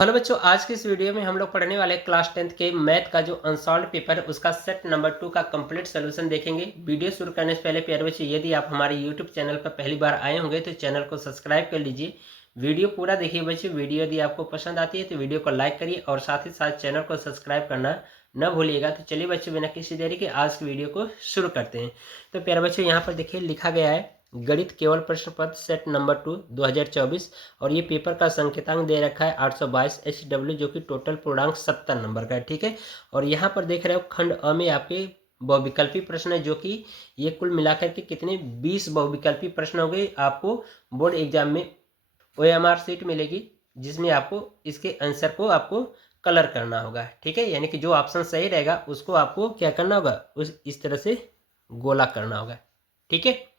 Hello बच्चों, आज की इस वीडियो में हम लोग पढ़ने वाले क्लास 10th के मैथ का जो अनसॉल्व पेपर है उसका सेट नंबर 2 का कंप्लीट सोल्यूशन देखेंगे। वीडियो शुरू करने से पहले प्यारे बच्चों, यदि आप हमारे यूट्यूब चैनल पर पहली बार आए होंगे तो चैनल को सब्सक्राइब कर लीजिए। वीडियो पूरा देखिए बच्चों। वीडियो यदि आपको पसंद आती है तो वीडियो को लाइक करिए और साथ ही साथ चैनल को सब्सक्राइब करना न भूलिएगा। तो चलिए बच्चों, बिना किसी देरी के आज की वीडियो को शुरू करते हैं। तो प्यारे बच्चों, यहाँ पर देखिए लिखा गया है गणित केवल प्रश्न पत्र सेट नंबर 2 2024 और ये पेपर का संकेतांक दे रखा है 822 HW, जो कि टोटल पूर्णांक 70 नंबर का है। ठीक है। और यहाँ पर देख रहे हो खंड अ में आपके बहुविकल्पी प्रश्न है, जो कि ये कुल मिलाकर के कितने 20 बहुविकल्पी प्रश्न हो गए। आपको बोर्ड एग्जाम में OMR सीट मिलेगी जिसमें आपको इसके आंसर को आपको कलर करना होगा। ठीक है, यानी कि जो ऑप्शन सही रहेगा उसको आपको क्या करना होगा, उस इस तरह से गोला करना होगा। ठीक है।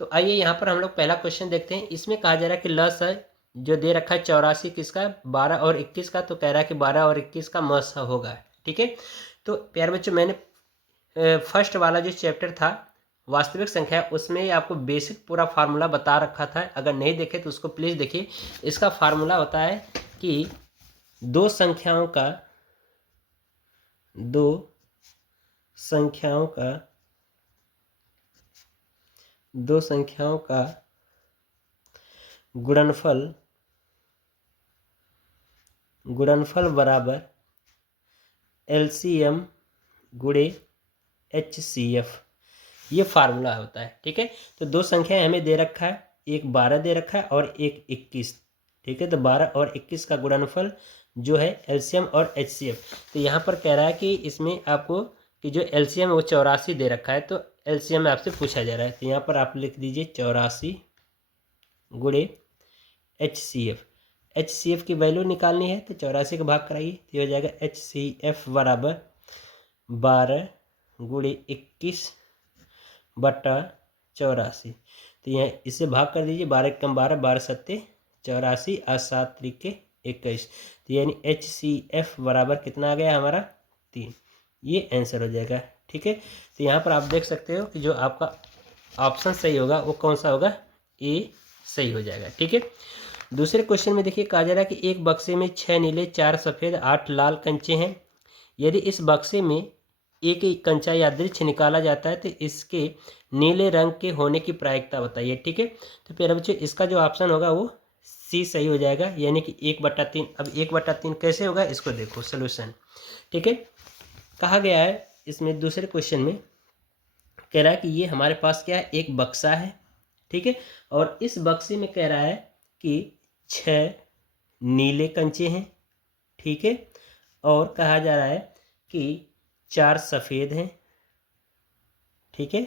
तो आइए यहाँ पर हम लोग पहला क्वेश्चन देखते हैं। इसमें कहा जा रहा है कि लस है जो दे रखा है 84 किसका, 12 और 21 का। तो कह रहा है कि 12 और 21 का मस होगा। ठीक है। तो प्यारे बच्चों, मैंने फर्स्ट वाला जो चैप्टर था वास्तविक संख्या, उसमें आपको बेसिक पूरा फार्मूला बता रखा था। अगर नहीं देखे तो उसको प्लीज़ देखिए। इसका फार्मूला होता है कि दो संख्याओं का दो संख्याओं का गुणनफल बराबर LCM गुणे HCF, ये फार्मूला होता है। ठीक है। तो दो संख्याएं हमें दे रखा है, एक 12 दे रखा है और एक 21। ठीक है। तो 12 और 21 का गुणनफल जो है LCM और HCF। तो यहाँ पर कह रहा है कि इसमें आपको कि जो LCM वो 84 दे रखा है, तो LCM आपसे पूछा जा रहा है। तो यहाँ पर आप लिख दीजिए 84 गुणे HCF की वैल्यू निकालनी है। तो 84 का भाग कराइए तो हो जाएगा HCF बराबर 12 गुणे 21 बटा 84। तो यहाँ इससे भाग कर दीजिए, 12 कम 12, 12 सत्ते 84 और 7 त्रिके 21। तो यानी HCF बराबर कितना आ गया हमारा 3। ये आंसर हो जाएगा। ठीक है। तो यहाँ पर आप देख सकते हो कि जो आपका ऑप्शन सही होगा वो कौन सा होगा, ए सही हो जाएगा। ठीक है। दूसरे क्वेश्चन में देखिए कहा जा रहा है कि एक बक्से में 6 नीले 4 सफ़ेद 8 लाल कंचे हैं। यदि इस बक्से में एक ही कंचा यादृच्छिक निकाला जाता है तो इसके नीले रंग के होने की प्रायिकता बताइए। ठीक है। तो प्यारे बच्चों, इसका जो ऑप्शन होगा वो सी सही हो जाएगा, यानी कि 1/3। अब 1/3 कैसे होगा इसको देखो सोल्यूशन। ठीक है। कहा गया है इसमें दूसरे क्वेश्चन में कह रहा है कि ये हमारे पास क्या है, एक बक्सा है। ठीक है। और इस बक्से में कह रहा है कि 6 नीले कंचे हैं। ठीक है। और कहा जा रहा है कि 4 सफ़ेद हैं। ठीक है।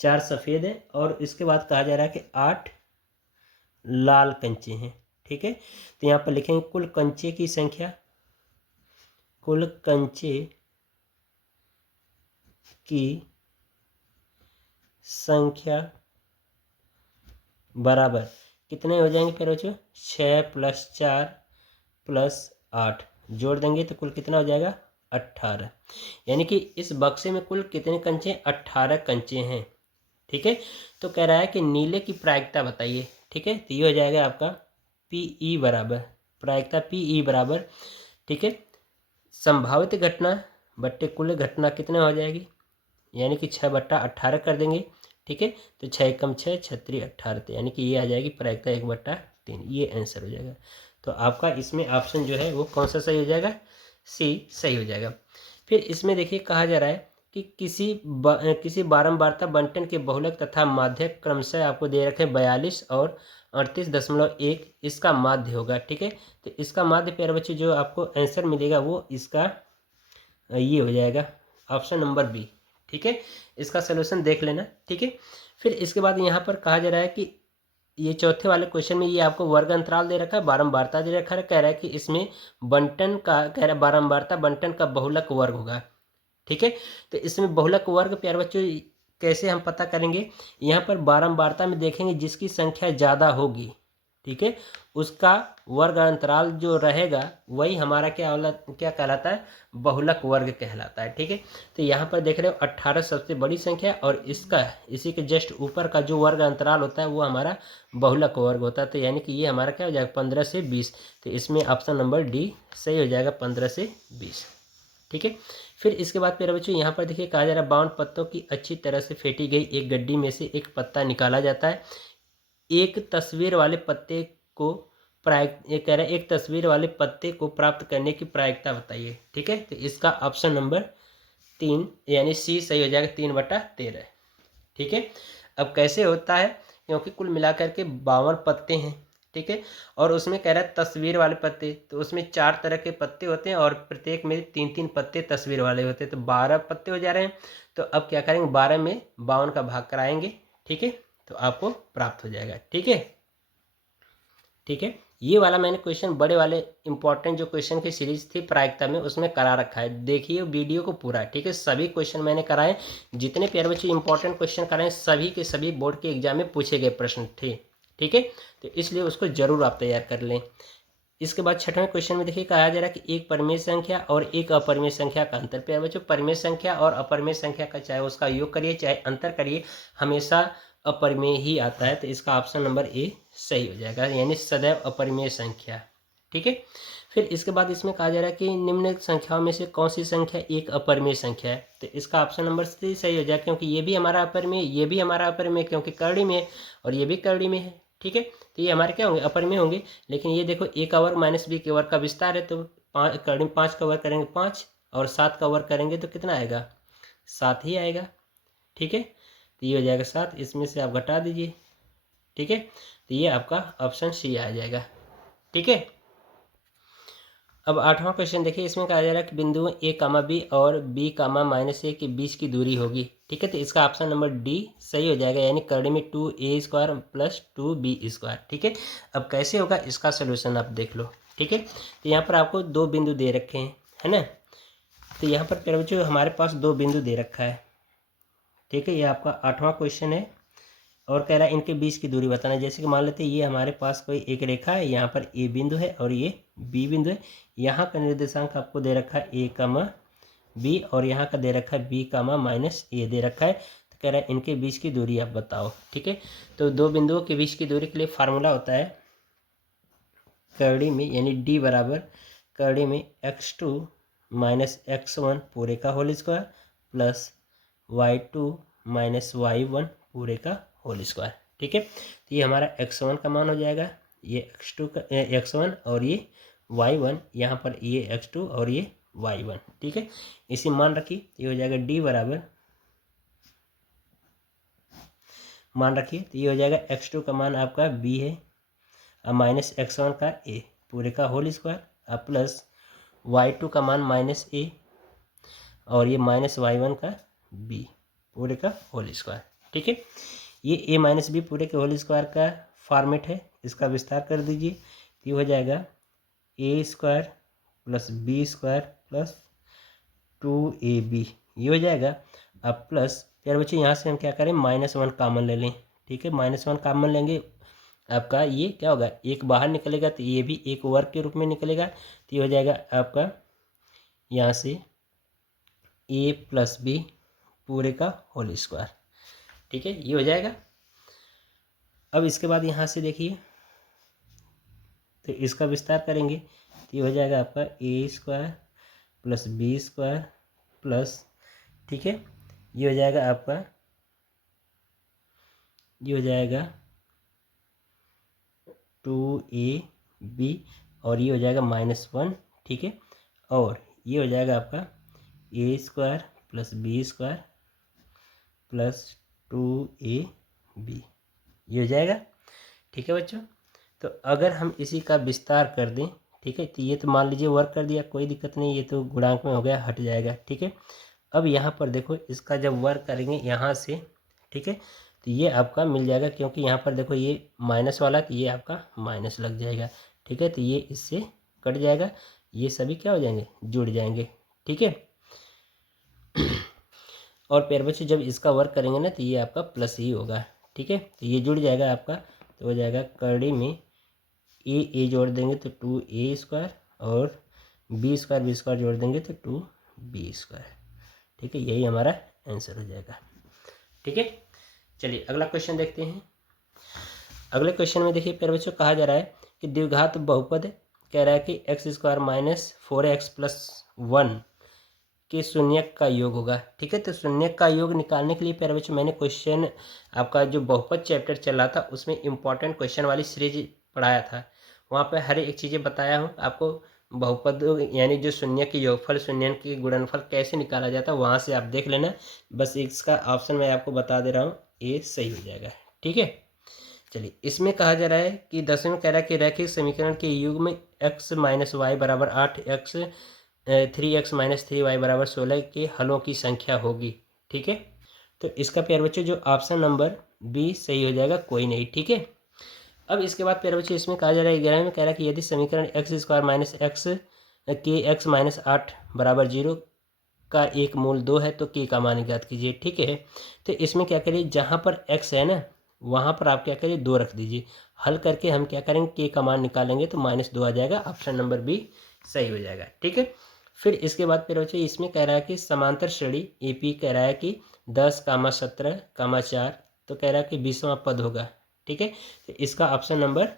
4 सफ़ेद हैं और इसके बाद कहा जा रहा है कि 8 लाल कंचे हैं। ठीक है। तो यहाँ पर लिखेंगे कुल कंचे की संख्या, कुल कंचे की संख्या बराबर कितने हो जाएंगे फिर बच्चों, 6 + 4 + 8 जोड़ देंगे तो कुल कितना हो जाएगा 18। यानी कि इस बक्से में कुल कितने कंचे, 18 कंचे हैं। ठीक है। तो कह रहा है कि नीले की प्रायिकता बताइए। ठीक है। तो ये हो जाएगा आपका PE बराबर, प्रायिकता PE बराबर, ठीक है, संभावित घटना बट्टे कुल घटना कितने हो जाएगी, यानी कि 6/18 कर देंगे। ठीक है। तो 6 कम 6 छत्रीस 18, यानी कि ये आ जाएगी प्रायिकता 1/3। ये आंसर हो जाएगा। तो आपका इसमें ऑप्शन जो है वो कौन सा सही हो जाएगा, सी सही हो जाएगा। फिर इसमें देखिए कहा जा रहा है कि किसी बारंबारता बंटन के बहुलक तथा माध्यक क्रमशः आपको दे रखे 42 और 38.1 इसका माध्य होगा। ठीक है। तो इसका माध्य प्यारे बच्चे जो आपको आंसर मिलेगा वो इसका ये हो जाएगा ऑप्शन नंबर बी। ठीक है। इसका सलूशन देख लेना। ठीक है। फिर इसके बाद यहाँ पर कहा जा रहा है कि ये चौथे वाले क्वेश्चन में ये आपको वर्ग अंतराल दे रखा है, बारंबारता दे रखा है, कह रहा है कि इसमें बंटन का कह रहा है बारंबारता बंटन का बहुलक वर्ग होगा। ठीक है। तो इसमें बहुलक वर्ग प्यारे बच्चों कैसे हम पता करेंगे, यहाँ पर बारंबारता में देखेंगे जिसकी संख्या ज़्यादा होगी। ठीक है, उसका वर्ग अंतराल जो रहेगा वही हमारा क्या कहलाता है, बहुलक वर्ग कहलाता है। ठीक है, तो यहाँ पर देख रहे हो 18 सबसे बड़ी संख्या और इसका इसी के जस्ट ऊपर का जो वर्ग अंतराल होता है वो हमारा बहुलक वर्ग होता है। तो यानी कि ये हमारा क्या हो जाएगा 15 से 20। तो इसमें ऑप्शन नंबर डी सही हो जाएगा 15 से 20। ठीक है, फिर इसके बाद मेरे बच्चों यहाँ पर देखिए कहा जा रहा है 52 पत्तों की अच्छी तरह से फेंटी गई एक गड्डी में से एक पत्ता निकाला जाता है। एक तस्वीर वाले पत्ते को ये कह रहा है एक तस्वीर वाले पत्ते को प्राप्त करने की प्रायिकता बताइए। ठीक है, तो इसका ऑप्शन नंबर 3 यानी सी सही हो जाएगा 3/13। ठीक है, अब कैसे होता है, क्योंकि कुल मिलाकर के 52 पत्ते हैं। ठीक है, और उसमें कह रहा है तस्वीर वाले पत्ते, तो उसमें 4 तरह के पत्ते होते हैं और प्रत्येक में 3-3 पत्ते तस्वीर वाले होते हैं, तो 12 पत्ते हो जा रहे हैं। तो अब क्या करेंगे 12 में 52 का भाग कराएंगे। ठीक है, तो आपको प्राप्त हो जाएगा। ठीक है, ठीक है, ये वाला मैंने क्वेश्चन बड़े वाले इंपॉर्टेंट जो क्वेश्चन की सीरीज थी प्रायिकता में उसमें करा रखा है, देखिए वीडियो को पूरा। ठीक है, सभी क्वेश्चन मैंने कराए, जितने प्यारे बच्चे इंपॉर्टेंट क्वेश्चन कराए सभी के सभी बोर्ड के एग्जाम में पूछे गए प्रश्न थे। ठीक है, तो इसलिए उसको जरूर आप तैयार कर लें। इसके बाद छठवें क्वेश्चन में देखिए कहा जा रहा है कि एक परिमेय संख्या और एक अपरिमेय संख्या का अंतर। प्यारे बच्चों परिमेय संख्या और अपरिमेय संख्या का चाहे उसका योग करिए चाहे अंतर करिए हमेशा अपरिमेय ही आता है। तो इसका ऑप्शन नंबर ए सही हो जाएगा, यानी सदैव अपरिमेय संख्या। ठीक है, फिर इसके बाद इसमें कहा जा रहा है कि निम्न संख्याओं में से कौन सी संख्या एक अपरिमेय संख्या है। तो इसका ऑप्शन नंबर सी सही हो जाएगा, क्योंकि ये भी हमारा अपरिमेय, ये भी हमारा अपरिमेय, क्योंकि कर्णी में है और ये भी कर्णी में है। ठीक है, तो ये हमारे क्या होंगे अपरिमेय होंगे। लेकिन ये देखो ए का वर्ग माइनस बी के वर्ग का विस्तार है, तो कर्णी 5 का वर्ग करेंगे 5 और 7 का वर्ग करेंगे तो कितना आएगा 7 ही आएगा। ठीक है, तो ये हो जाएगा 7, इसमें से आप घटा दीजिए। ठीक है, तो ये आपका ऑप्शन सी आ जाएगा। ठीक है, अब 8वां क्वेश्चन देखिए, इसमें कहा जा रहा है कि बिंदु ए कामा बी और बी कामा माइनस ए के बीच की दूरी होगी। ठीक है, तो इसका ऑप्शन नंबर डी सही हो जाएगा, यानी कर्णी में 2a² + 2b²। ठीक है, अब कैसे होगा इसका सोल्यूशन आप देख लो। ठीक है, तो यहाँ पर आपको 2 बिंदु दे रखे हैं, है ना। तो यहाँ पर प्यारे बच्चों हमारे पास 2 बिंदु दे रखा है। ठीक है, ये आपका 8वां क्वेश्चन है और कह रहा है इनके बीच की दूरी बताना। जैसे कि मान लेते हैं ये हमारे पास कोई एक रेखा है, यहाँ पर ए बिंदु है और ये बी बिंदु है। यहाँ का निर्देशांक आपको दे रखा है ए कामा बी और यहाँ का दे रखा है बी कामा माइनस ए दे रखा है। तो कह रहा है इनके बीच की दूरी आप बताओ। ठीक है, तो 2 बिंदुओं के बीच की दूरी के लिए फार्मूला होता है कर्णी में, यानी डी बराबर कर्णी में x2 - x1 पूरे का whole square plus y2 - y1 पूरे का होल स्क्वायर। ठीक है, तो ये हमारा x1 का मान हो जाएगा, ये x2 का x1 और ये y1, यहाँ पर ये x2 और ये y1। ठीक है, इसी मान रखिए, ये हो जाएगा d बराबर मान रखिए, तो ये हो जाएगा x2 का मान आपका b है और माइनस x1 का a पूरे का होल स्क्वायर और प्लस y2 का मान -a और ये -y1 का b पूरे का होल स्क्वायर। ठीक है, ये a - b पूरे के होल स्क्वायर का फॉर्मेट है, इसका विस्तार कर दीजिए। तो ये हो जाएगा a² + b² + 2ab, ये हो जाएगा। अब प्लस यार बच्चे यहाँ से हम क्या करें -1 कॉमन ले लें। ठीक है, -1 कॉमन लेंगे, आपका ये क्या होगा एक बाहर निकलेगा तो ये भी एक वर्ग के रूप में निकलेगा। तो ये हो जाएगा आपका यहाँ से a + b पूरे का होल स्क्वायर। ठीक है, ये हो जाएगा। अब इसके बाद यहाँ से देखिए, तो इसका विस्तार करेंगे तो ये हो जाएगा आपका a² + b² प्लस, ठीक है, ये हो जाएगा आपका, ये हो जाएगा 2ab और ये हो जाएगा -1। ठीक है, और ये हो जाएगा आपका a² + b² प्लस 2ab, ये हो जाएगा। ठीक है बच्चों, तो अगर हम इसी का विस्तार कर दें, ठीक है, तो ये तो मान लीजिए वर्क कर दिया, कोई दिक्कत नहीं, ये तो गुणांक में हो गया, हट जाएगा। ठीक है, अब यहाँ पर देखो इसका जब वर्क करेंगे यहाँ से, ठीक है, तो ये आपका मिल जाएगा, क्योंकि यहाँ पर देखो ये माइनस वाला, तो ये आपका माइनस लग जाएगा। ठीक है, तो ये इससे कट जाएगा, ये सभी क्या हो जाएंगे जुड़ जाएंगे। ठीक है, और प्यारे बच्चे जब इसका वर्क करेंगे ना तो ये आपका प्लस ही होगा। ठीक है, तो ये जुड़ जाएगा आपका, तो हो जाएगा कर्णी में ए जोड़ देंगे तो 2a² और b² जोड़ देंगे तो 2b²। ठीक है, यही हमारा आंसर हो जाएगा। ठीक है, चलिए अगला क्वेश्चन देखते हैं। अगले क्वेश्चन में देखिए प्यारे बच्चों, कहा जा रहा है कि द्विघात बहुपद कह रहा है कि x² - 4x+1 के शून्यक का योग होगा। ठीक है, तो शून्यक का योग निकालने के लिए प्यारे बच्चों मैंने क्वेश्चन आपका जो बहुपद चैप्टर चल रहा था उसमें इंपॉर्टेंट क्वेश्चन वाली सीरीज पढ़ाया था, वहाँ पे हर एक चीज़ें बताया हूँ आपको। बहुपद यानी जो शून्य के योगफल, शून्य के गुणनफल कैसे निकाला जाता है वहाँ से आप देख लेना। बस इसका ऑप्शन मैं आपको बता दे रहा हूँ, ये सही हो जाएगा। ठीक है, चलिए इसमें कहा जा रहा है कि 10वें में कह रहा है कि रैखिक समीकरण के युग में x - y = 8, 3x - 3y = 16 के हलों की संख्या होगी। ठीक है, तो इसका प्यारे बच्चों जो ऑप्शन नंबर बी सही हो जाएगा, कोई नहीं। ठीक है, अब इसके बाद प्यारे बच्चों इसमें कहा जा रहा है 11वें में कह रहा है कि यदि समीकरण x² - x के x - 8 = 0 का एक मूल 2 है तो k का मान ज्ञात कीजिए। ठीक है, तो इसमें क्या करिए, जहाँ पर x है ना वहाँ पर आप क्या करिए 2 रख दीजिए। हल करके हम क्या करेंगे, k का मान निकालेंगे तो -2 आ जाएगा। ऑप्शन नंबर बी सही हो जाएगा। ठीक है, फिर इसके बाद फिर बच्चे इसमें कह रहा है कि समांतर श्रेणी AP कह रहा है कि 10, 17, 4 तो कह रहा है कि 20वां पद होगा। ठीक है, तो इसका option number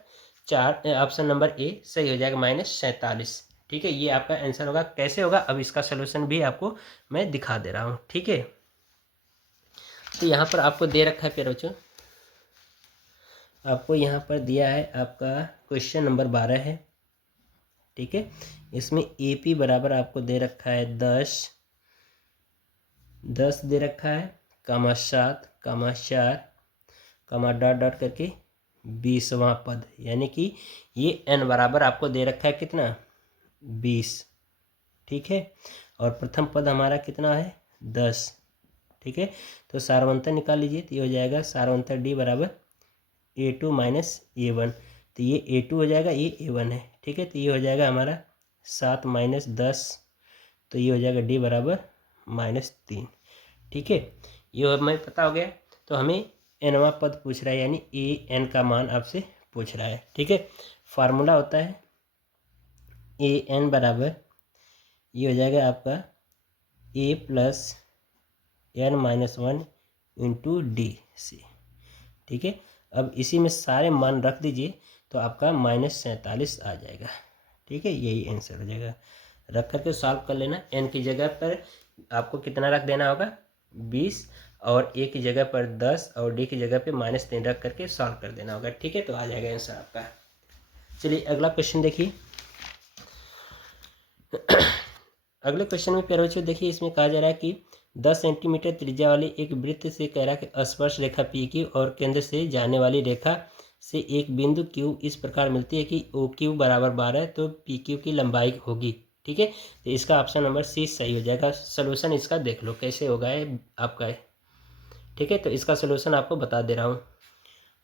option number A सही हो जाएगा, -47। ठीक है, ये आपका आंसर होगा। कैसे होगा अब इसका सोल्यूशन भी आपको मैं दिखा दे रहा हूँ। ठीक है, तो यहाँ पर आपको दे रखा है प्यारे बच्चों, आपको यहाँ पर दिया है आपका क्वेश्चन नंबर 12 है। ठीक है, इसमें AP बराबर आपको दे रखा है 10 दे रखा है, 7, 4 डॉट करके 20वां पद, यानी कि ये n बराबर आपको दे रखा है कितना, 20। ठीक है, और प्रथम पद हमारा कितना है, 10। ठीक है, तो सारवंतर निकाल लीजिए तो ये हो जाएगा सारवंतर D बराबर A2 - A1, तो ये A2 हो जाएगा, ये A1 है। ठीक है, तो ये हो जाएगा हमारा 7 - 10, तो ये हो जाएगा D बराबर -3। ठीक है, ये हमें पता हो गया। तो हमें nवां पद पूछ रहा है, यानी AN का मान आपसे पूछ रहा है। ठीक है, फार्मूला होता है AN बराबर ये हो जाएगा आपका A + n - 1 × DC। ठीक है, अब इसी में सारे मान रख दीजिए तो आपका -47 आ जाएगा। ठीक है, यही आंसर हो जाएगा। रख करके सॉल्व कर लेना। n की जगह पर आपको कितना रख देना होगा, 20, और a की जगह पर 10 और d की जगह पे -3 रख करके सॉल्व कर देना होगा। ठीक है, तो आ जाएगा आंसर आपका। चलिए अगला क्वेश्चन देखिए। अगले क्वेश्चन में प्यारे बच्चों देखिए, इसमें कहा जा रहा है कि 10 सेंटीमीटर त्रिज्या वाली एक वृत्त से कह रहा है कि स्पर्श रेखा PQ और केंद्र से जाने वाली रेखा से एक बिंदु Q इस प्रकार मिलती है कि OQ बराबर 12 तो PQ की लंबाई होगी। ठीक है, तो इसका ऑप्शन नंबर C सही हो जाएगा। सोल्यूशन इसका देख लो कैसे होगा है आपका है। ठीक है, तो इसका सोल्यूशन आपको बता दे रहा हूँ।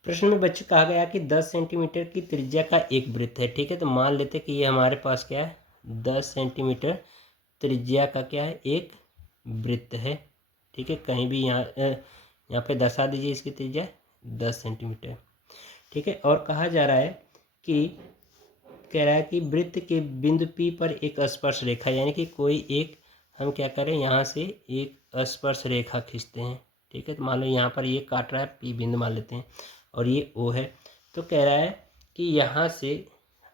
प्रश्न में बच्चे कहा गया कि 10 सेंटीमीटर की त्रिज्या का एक वृत्त है। ठीक है, तो मान लेते कि ये हमारे पास क्या है, 10 सेंटीमीटर त्रिज्या का क्या है, एक वृत्त है। ठीक है, कहीं भी यहाँ पे दर्शा दीजिए इसकी त्रिज्या 10 सेंटीमीटर। ठीक है, और कहा जा रहा है कि कह रहा है कि वृत्त के बिंदु P पर एक स्पर्श रेखा, यानी कि कोई एक हम क्या करें, यहाँ से एक स्पर्श रेखा खींचते हैं। ठीक है, तो मान लो यहाँ पर ये काट रहा है, P बिंदु मान लेते हैं, और ये O है। तो कह रहा है कि यहाँ से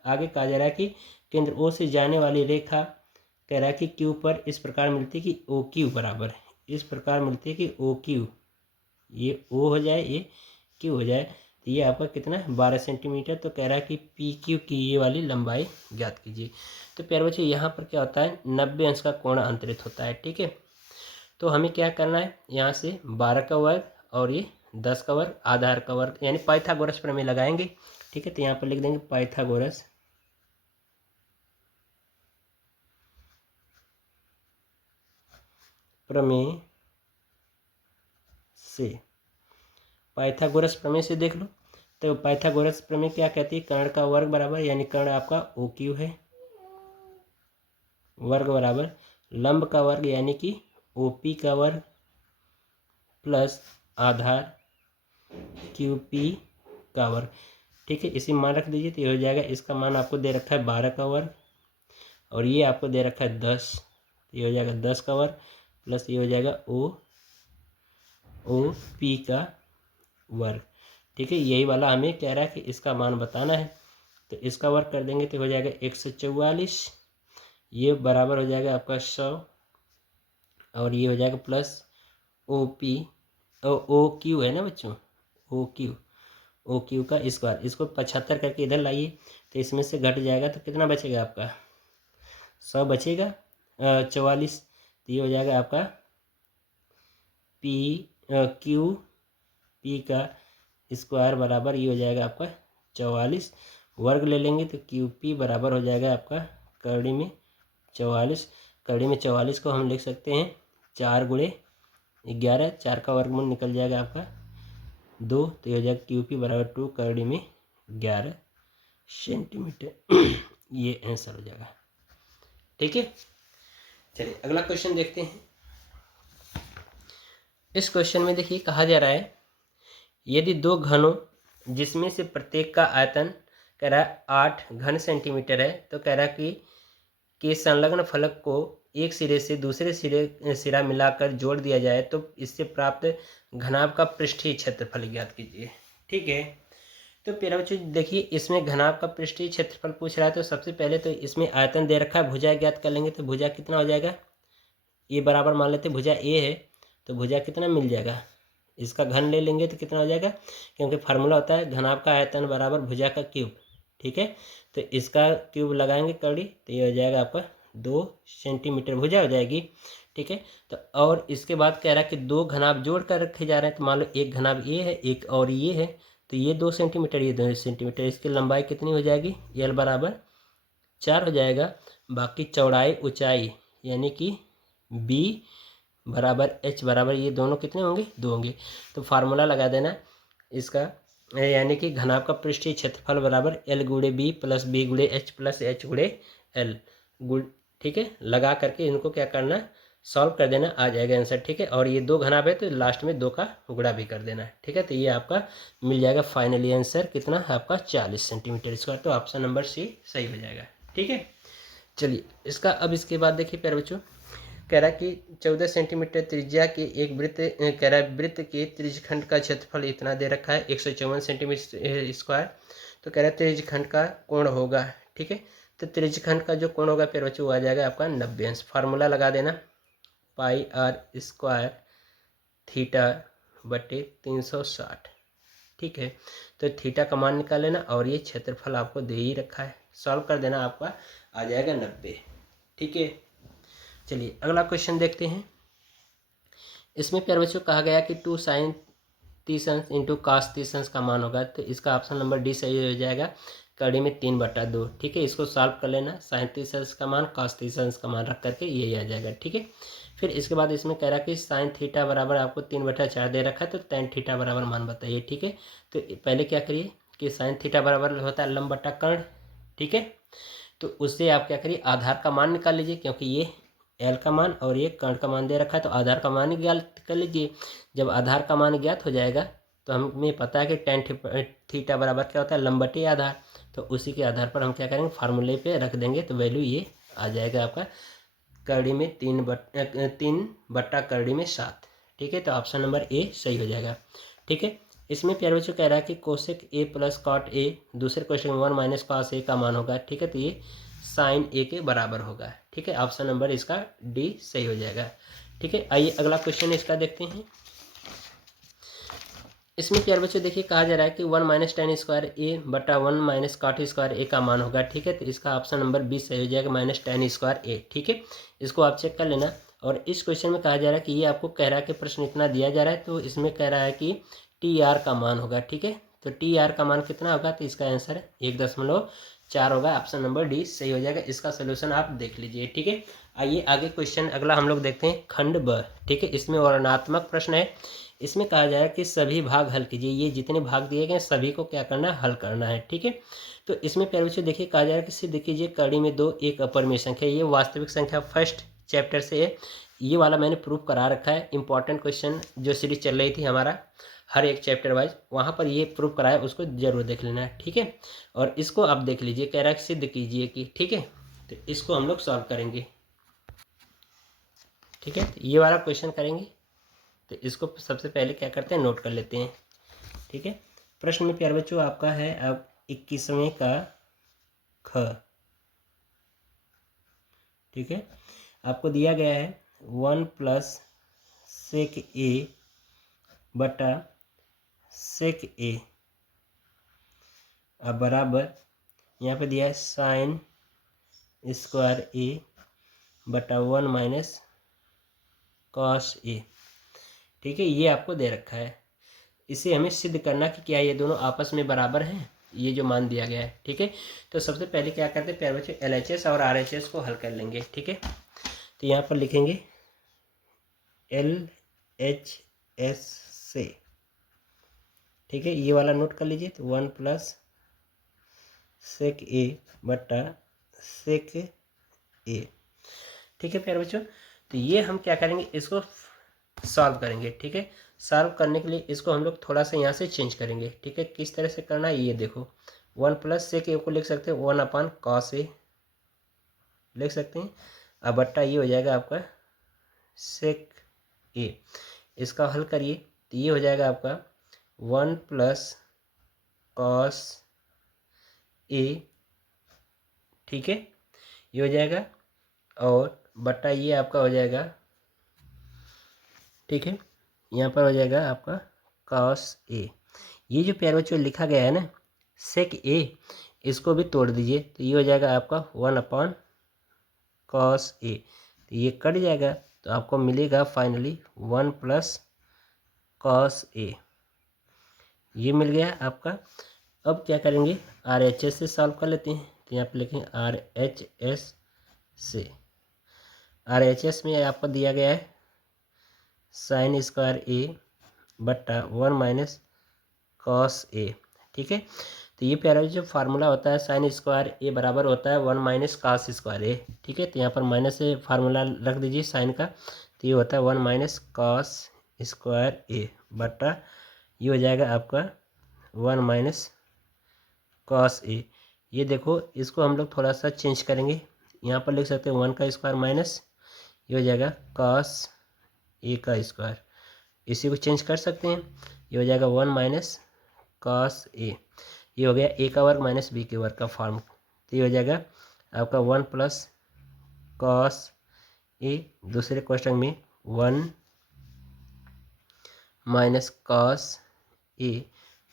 आगे कहा जा रहा है कि केंद्र O से जाने वाली रेखा कह रहा है कि Q पर इस प्रकार मिलती है कि OQ बराबर, इस प्रकार मिलती है कि OQ, ये O हो जाए, ये Q हो जाए, तो ये आपका कितना है, 12 सेंटीमीटर। तो कह रहा है कि PQ की ये वाली लंबाई ज्ञात कीजिए। तो प्यारे बच्चों यहाँ पर क्या होता है, 90 अंश का कोण अंतरित होता है। ठीक है, तो हमें क्या करना है, यहाँ से 12 का वर्ग और ये 10 का वर्ग, आधार का वर्ग, यानी पाइथागोरस प्रमेय लगाएंगे। ठीक है, तो यहाँ पर लिख देंगे पाइथागोरस प्रमेय से, पाइथागोरस प्रमेय से देख लो। तो पाइथागोरस प्रमेय क्या कहती है, कर्ण का वर्ग बराबर, यानी कर्ण आपका OQ है, वर्ग बराबर लंब का वर्ग यानी कि OP का वर्ग प्लस आधार QP का वर्ग। ठीक है, इसी मान रख दीजिए तो ये हो जाएगा, इसका मान आपको दे रखा है 12 का वर्ग और ये आपको दे रखा है 10, तो ये हो जाएगा 10 का वर्ग प्लस ये हो जाएगा ओ पी का वर्ग। ठीक है, यही वाला हमें कह रहा है कि इसका मान बताना है, तो इसका वर्ग कर देंगे तो हो जाएगा 144, ये बराबर हो जाएगा आपका 100 और ये हो जाएगा plus O P O Q है ना बच्चों, ओ क्यू का स्क्वायर, इसको 75 करके इधर लाइए तो इसमें से घट जाएगा तो कितना बचेगा आपका 100 बचेगा 44, तो ये हो जाएगा आपका पी क्यू पी का स्क्वायर बराबर ये हो जाएगा आपका 44, वर्ग ले लेंगे तो क्यू पी बराबर हो जाएगा आपका करड़ी में 44, करड़ी में 44 को हम लिख सकते हैं 4 गुणे 11, 4 का वर्गमूल निकल जाएगा आपका 2, तो ये हो जाएगा क्यू पी बराबर 2 करड़ी में 11 सेंटीमीटर। ये आंसर हो जाएगा। ठीक है, चलिए अगला क्वेश्चन देखते हैं। इस क्वेश्चन में देखिए कहा जा रहा है यदि दो घनों जिसमें से प्रत्येक का आयतन कह रहा है 8 घन सेंटीमीटर है, तो कह रहा है कि संलग्न फलक को एक सिरे से दूसरे सिरा मिलाकर जोड़ दिया जाए तो इससे प्राप्त घनाभ का पृष्ठीय क्षेत्रफल ज्ञात कीजिए। ठीक है, तो प्यारे बच्चों देखिए इसमें घनाभ का पृष्ठीय क्षेत्रफल पूछ रहा है, तो सबसे पहले तो इसमें आयतन दे रखा है, भुजा ज्ञात कर लेंगे तो भुजा कितना हो जाएगा, ये बराबर मान लेते भुजा ए है तो भुजा कितना मिल जाएगा, इसका घन ले लेंगे तो कितना हो जाएगा, क्योंकि फार्मूला होता है घनाभ का आयतन बराबर भुजा का क्यूब। ठीक है, तो इसका क्यूब लगाएंगे कड़ी तो ये हो जाएगा आपका 2 सेंटीमीटर भुजा हो जाएगी। ठीक है, तो और इसके बाद कह रहा है कि दो घनाभ जोड़ कर रखे जा रहे हैं, तो मान लो एक घनाभ ये है एक और ये है, तो ये 2 सेंटीमीटर ये 2 सेंटीमीटर, इसकी लंबाई कितनी हो जाएगी, एल बराबर 4 हो जाएगा, बाकी चौड़ाई ऊंचाई यानी कि बी बराबर एच बराबर ये दोनों कितने होंगे 2 होंगे, तो फार्मूला लगा देना इसका, यानी कि घनाभ का पृष्ठीय क्षेत्रफल बराबर एल गुणे बी प्लस बी गुणे एच प्लस एच गुणे एल गुण। ठीक है, लगा करके इनको क्या करना सॉल्व कर देना, आ जाएगा आंसर। ठीक है, और ये 2 घनाभ है तो लास्ट में 2 का गुणा भी कर देना है। ठीक है, तो ये आपका मिल जाएगा फाइनली आंसर कितना है आपका 40 सेंटीमीटर स्क्वायर, तो ऑप्शन नंबर सी सही हो जाएगा। ठीक है, चलिए इसका अब इसके बाद देखिए प्यारे बच्चों कह रहा है कि 14 सेंटीमीटर त्रिज्या के एक वृत्त कह रहा है वृत्त के त्रिज्यखंड का क्षेत्रफल इतना दे रखा है 154 सेंटीमीटर स्क्वायर, तो कह रहा है त्रिज्यखंड का कोण होगा। ठीक है, तो त्रिज्यखंड का जो कोण होगा फिर बच्चों आ जाएगा आपका 90 अंश, फार्मूला लगा देना पाई आर स्क्वायर थीटा बटे 360। ठीक है, तो थीटा का मान निकाल लेना और ये क्षेत्रफल आपको दे ही रखा है, सॉल्व कर देना आपका आ जाएगा 90। ठीक है, चलिए अगला क्वेश्चन देखते हैं। इसमें प्यारे बच्चों कहा गया कि 2 sin 30 अंश इंटू cos 30 अंश का मान होगा, तो इसका ऑप्शन नंबर डी सही हो जाएगा, कड़ी में 3/2। ठीक है, इसको सॉल्व कर लेना, sin 30 अंश का मान cos 30 अंश का मान रख करके यही आ जाएगा। ठीक है, फिर इसके बाद इसमें कह रहा है कि sin थीटा बराबर आपको 3/4 दे रखा है, तो tan थीटा बराबर मान बताइए। ठीक है, तो पहले क्या करिए कि sin थीटा बराबर होता है लंब बटा कर्ण। ठीक है, तो उससे आप क्या करिए आधार का मान निकाल लीजिए, क्योंकि ये एल का मान और ये कर्ण का मान दे रखा है, तो आधार का मान ही ज्ञात कर लीजिए। जब आधार का मान ज्ञात हो जाएगा तो हमें पता है कि tan थीटा बराबर क्या होता है लंब बटे आधार, तो उसी के आधार पर हम क्या करेंगे फार्मूले पे रख देंगे, तो वैल्यू ये आ जाएगा आपका करड़ी में 3/3 करड़ी में 7। ठीक है, तो ऑप्शन नंबर ए सही हो जाएगा। ठीक है, इसमें प्यारे बच्चों कह रहा है कि cosec A plus cot A, दूसरे क्वेश्चन में 1 माइनस कॉस ए का मान होगा। ठीक है, तो ये साइन ए के बराबर होगा। ठीक है, ऑप्शन नंबर इसका डी सही हो जाएगा। ठीक है, आइए अगला क्वेश्चन इसका देखते हैं। इसमें प्यारे बच्चों देखिए कहा जा रहा है कि 1 माइनस tan स्क्वायर ए बटा 1 माइनस कॉट स्क्वायर ए का मान होगा। ठीक है, तो इसका ऑप्शन नंबर बी सही हो जाएगा माइनस tan स्क्वायर ए। ठीक है, इसको आप चेक कर लेना। और इस क्वेश्चन में कहा जा रहा है कि ये आपको कह रहा है कि प्रश्न इतना दिया जा रहा है, तो इसमें कह रहा है कि TR का मान होगा। ठीक है, तो TR का मान कितना होगा, तो इसका आंसर 1.4 होगा, ऑप्शन नंबर डी सही हो जाएगा। इसका सोल्यूशन आप देख लीजिए। ठीक है, आइए आगे क्वेश्चन अगला हम लोग देखते हैं खंड ब। ठीक है, इसमें वर्णनात्मक प्रश्न है। इसमें कहा जाए कि सभी भाग हल कीजिए, ये जितने भाग दिए गए सभी को क्या करना है हल करना है। ठीक है, तो इसमें प्यारे बच्चों देखिए कहा जा रहा है कि सिद्ध कीजिए कड़ी में 2 एक अपरिमेय संख्या, ये वास्तविक संख्या फर्स्ट चैप्टर से है, ये वाला मैंने प्रूफ करा रखा है। इंपॉर्टेंट क्वेश्चन जो सीरीज चल रही थी हमारा हर एक चैप्टर वाइज वहाँ पर ये प्रूव कराया, उसको जरूर देख लेना है, ठीक है। और इसको आप देख लीजिए, कह रहा है सिद्ध कीजिए कि, ठीक है। तो इसको हम लोग सॉल्व करेंगे, ठीक है। तो ये वाला क्वेश्चन करेंगे। तो इसको सबसे पहले क्या करते हैं, नोट कर लेते हैं, ठीक है। प्रश्न में प्यारे बच्चों आपका है अब 21वें का ख, ठीक है। आपको दिया गया है 1 प्लस सेक ए बटा सेक ए अब बराबर, यहाँ पे दिया है साइन स्क्वायर ए बटा 1 माइनस कॉस ए, ठीक है। ये आपको दे रखा है। इसे हमें सिद्ध करना कि क्या ये दोनों आपस में बराबर हैं, ये जो मान दिया गया है, ठीक है। तो सबसे पहले क्या करते हैं प्यारे बच्चों, LHS और RHS को हल कर लेंगे, ठीक है। तो यहाँ पर लिखेंगे LHS से, ठीक है। ये वाला नोट कर लीजिए। तो 1 प्लस सेक ए बटा सेक ए, ठीक है प्यारे बच्चों। तो ये हम क्या करेंगे, इसको सॉल्व करेंगे, ठीक है। सॉल्व करने के लिए इसको हम लोग थोड़ा सा यहाँ से चेंज करेंगे, ठीक है। किस तरह से करना है ये देखो, 1 प्लस सेक ए को लिख सकते हैं 1 अपान कॉस ए लिख सकते हैं। अब बट्टा ये हो जाएगा आपका सेक ए, इसका हल करिए तो ये हो जाएगा आपका 1 प्लस कॉस ए, ठीक है, ये हो जाएगा। और बट्टा ये आपका हो जाएगा, ठीक है, यहाँ पर हो जाएगा आपका कॉस ए। ये जो प्यारे बच्चों लिखा गया है ना सेक ए, इसको भी तोड़ दीजिए तो ये हो जाएगा आपका 1 अपॉन कॉस ए। तो ये कट जाएगा तो आपको मिलेगा फाइनली 1 प्लस कॉस ए, ये मिल गया आपका। अब क्या करेंगे, RHS से सॉल्व कर लेते हैं। तो यहाँ पर लिखेंगे RHS से, RHS में आपको दिया गया है साइन स्क्वायर ए बट्टा 1 माइनस कॉस ए, ठीक है। तो ये प्यारा जो फार्मूला होता है साइन स्क्वायर ए बराबर होता है 1 माइनस कॉस स्क्वायर ए, ठीक है। तो यहाँ पर माइनस से फार्मूला रख दीजिए साइन का, तो ये होता है 1 माइनस कॉस स्क्वायर ए बट्टा ये हो जाएगा आपका 1 माइनस कॉस ए। ये देखो इसको हम लोग थोड़ा सा चेंज करेंगे, यहाँ पर लिख सकते हैं 1 का स्क्वायर माइनस ये हो जाएगा कॉस ए का स्क्वायर, इसी को चेंज कर सकते हैं। ये हो जाएगा 1 माइनस कॉस ए, ये हो गया ए का वर्ग माइनस बी के वर्ग का फॉर्म। तो ये हो जाएगा आपका 1 प्लस कॉस ए, दूसरे क्वेश्चन में 1 माइनस कॉस ए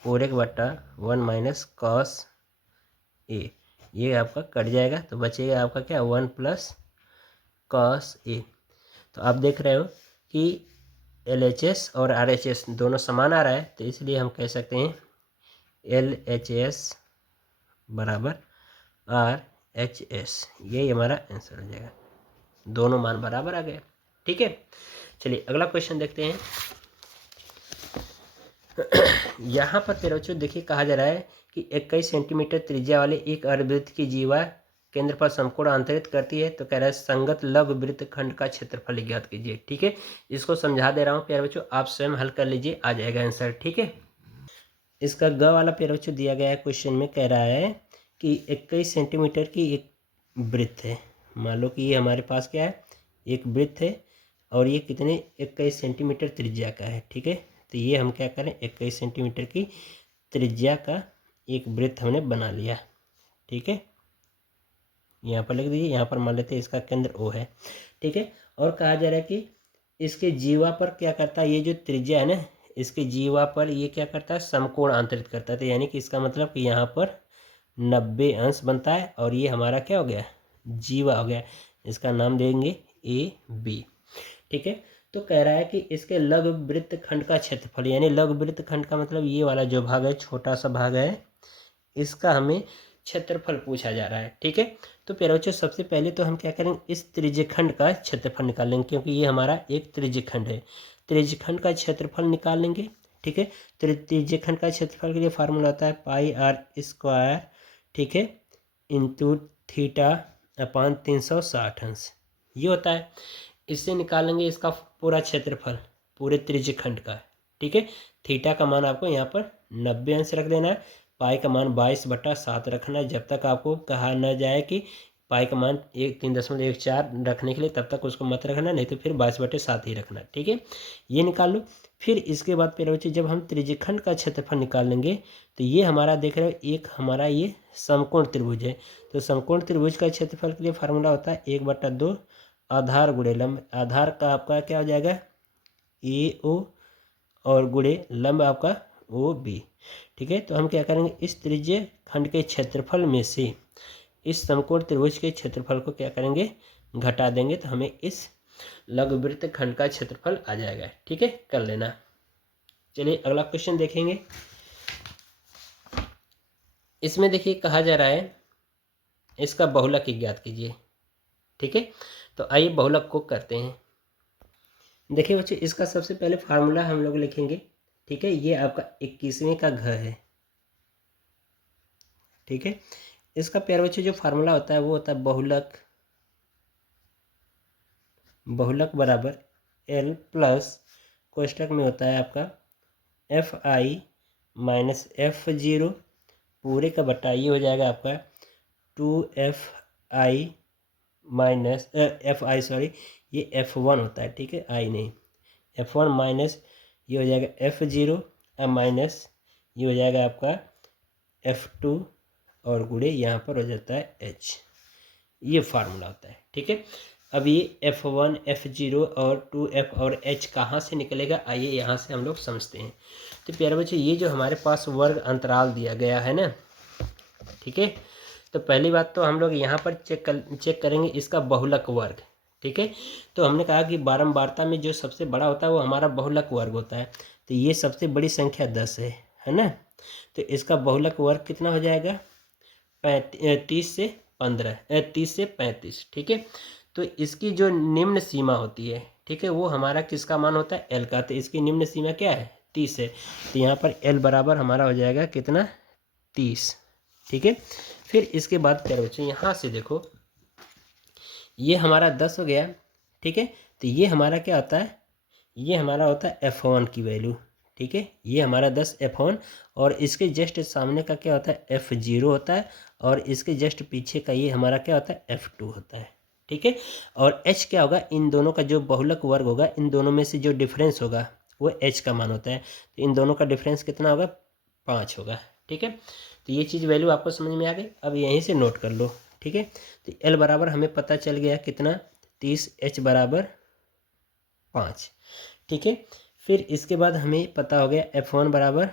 पूरे का बट्टा 1 माइनस कॉस ए, ये आपका कट जाएगा तो बचेगा आपका क्या 1 प्लस कॉस ए। तो आप देख रहे हो कि LHS और RHS दोनों समान आ रहा है, तो इसलिए हम कह सकते हैं LHS बराबर RHS, यही हमारा आंसर हो जाएगा। दोनों मान बराबर आ गए, ठीक है। चलिए अगला क्वेश्चन देखते हैं। यहाँ पर तेरे बच्चों देखिए कहा जा रहा है कि 21 सेंटीमीटर त्रिज्या वाले एक अर्धवृत्त की जीवा केंद्र पर समकोण अंतरित करती है। तो कह रहा है संगत लघु वृत्त खंड का क्षेत्रफल ज्ञात कीजिए, ठीक है। इसको समझा दे रहा हूँ प्यारे बच्चों, आप स्वयं हल कर लीजिए, आ जाएगा आंसर, ठीक है। इसका ग वाला प्यारे बच्चों दिया गया है क्वेश्चन में, कह रहा है कि 21 सेंटीमीटर की एक वृत्त है। मान लो कि ये हमारे पास क्या है, एक वृत्त है और ये कितने 21 सेंटीमीटर त्रिज्या का है, ठीक है। तो ये हम क्या करें 21 सेंटीमीटर की त्रिज्या का एक वृत्त हमने बना लिया, ठीक है। यहाँ पर लिख दीजिए, यहाँ पर मान लेते हैं इसका केंद्र O है, ठीक है। और कहा जा रहा है कि इसके जीवा पर क्या करता है, ये जो त्रिज्या है ना इसके जीवा पर ये क्या करता है समकोण अंतरित करता है। तो यानी कि इसका मतलब कि यहाँ पर 90 अंश बनता है और ये हमारा क्या हो गया जीवा हो गया, इसका नाम देंगे AB, ठीक है। तो कह रहा है कि इसके लघु वृत्त खंड का क्षेत्रफल, यानी लघु वृत्त खंड का मतलब ये वाला जो भाग है छोटा सा भाग है, इसका हमें क्षेत्रफल पूछा जा रहा है, ठीक है। तो प्यारे बच्चों सबसे पहले तो हम क्या करेंगे इस त्रिज्यखंड का क्षेत्रफल निकाल लेंगे, क्योंकि ये हमारा एक त्रिज्यखंड है। त्रिज्यखंड का क्षेत्रफल निकाल लेंगे, ठीक है। त्रिज्यखंड का क्षेत्रफल के लिए फार्मूला होता है पाई आर स्क्वायर, ठीक है, इंटू थीटा अपान 360 अंश, ये होता है। इससे निकालेंगे इसका पूरा क्षेत्रफल पूरे त्रिज्यखंड का, ठीक है। थीटा का मान आपको यहाँ पर 90 अंश रख देना है। पाई का मान 22/7 रखना है। जब तक आपको कहा न जाए कि पाई का मान 3.14 रखने के लिए, तब तक उसको मत रखना, नहीं तो फिर 22/7 ही रखना। ठीक है, ये निकाल लो। फिर इसके बाद प्यारे बच्चे जब हम त्रिज्यखंड का क्षेत्रफल निकाल लेंगे तो ये हमारा देख रहे हो एक हमारा ये समकोण त्रिभुज है। तो समकोण त्रिभुज का क्षेत्रफल के लिए फार्मूला होता है 1/2 आधार गुणे लंब। आधार का आपका क्या हो जाएगा AO और गुणे लंब आपका OB। ठीक है, तो हम क्या करेंगे इस त्रिज्य खंड के क्षेत्रफल में से इस समकोण त्रिभुज के क्षेत्रफल को क्या करेंगे घटा देंगे, तो हमें इस लघुवृत्त खंड का क्षेत्रफल आ जाएगा। ठीक है, कर लेना। चलिए अगला क्वेश्चन देखेंगे। इसमें देखिए कहा जा रहा है इसका बहुलक ज्ञात कीजिए। ठीक है, तो आइए बहुलक को करते हैं। देखिए बच्चों, इसका सबसे पहले फार्मूला हम लोग लिखेंगे। ठीक है, ये आपका 21वें का घ है। ठीक है, इसका प्यारे बच्चों जो फार्मूला होता है वो होता है बहुलक बराबर L प्लस कोष्टक में होता है आपका FI माइनस F0 पूरे का बटा ये हो जाएगा आपका 2FI माइनस FI सॉरी ये F1 होता है। ठीक है, I नहीं, F1 माइनस ये हो जाएगा F0 माइनस ये हो जाएगा आपका F2 और गुणे यहाँ पर हो जाता है H। ये फार्मूला होता है। ठीक है, अब ये F1 F0 और 2F और H कहाँ से निकलेगा, आइए यहाँ से हम लोग समझते हैं। तो प्यारे बच्चों ये जो हमारे पास वर्ग अंतराल दिया गया है ना, ठीक है, तो पहली बात तो हम लोग यहाँ पर चेक करेंगे इसका बहुलक वर्ग। ठीक है, तो हमने कहा कि बारंबारता में जो सबसे बड़ा होता है वो हमारा बहुलक वर्ग होता है। तो ये सबसे बड़ी संख्या 10 है ना, तो इसका बहुलक वर्ग कितना हो जाएगा 30 से 35। ठीक है, तो इसकी जो निम्न सीमा होती है, ठीक है, वो हमारा किसका मान होता है L का। तो इसकी निम्न सीमा क्या है 30 है। तो यहाँ पर L बराबर हमारा हो जाएगा कितना 30। ठीक है, फिर इसके बाद क्या बच्चों यहाँ से देखो ये हमारा 10 हो गया। ठीक है, तो ये हमारा क्या होता है, ये हमारा होता है F1 की वैल्यू। ठीक है, ये हमारा 10 F1 और इसके जस्ट सामने का क्या होता है F0 होता है और इसके जस्ट पीछे का ये हमारा क्या होता है F2 होता है। ठीक है, और H क्या होगा, इन दोनों का जो बहुलक वर्ग होगा इन दोनों में से जो डिफरेंस होगा वो H का मान होता है। तो इन दोनों का डिफरेंस कितना होगा 5 होगा। ठीक है, तो ये चीज़ वैल्यू आपको समझ में आ गई। अब यहीं से नोट कर लो। ठीक है, तो L बराबर हमें पता चल गया कितना 30, H बराबर 5। ठीक है, फिर इसके बाद हमें पता हो गया F1 बराबर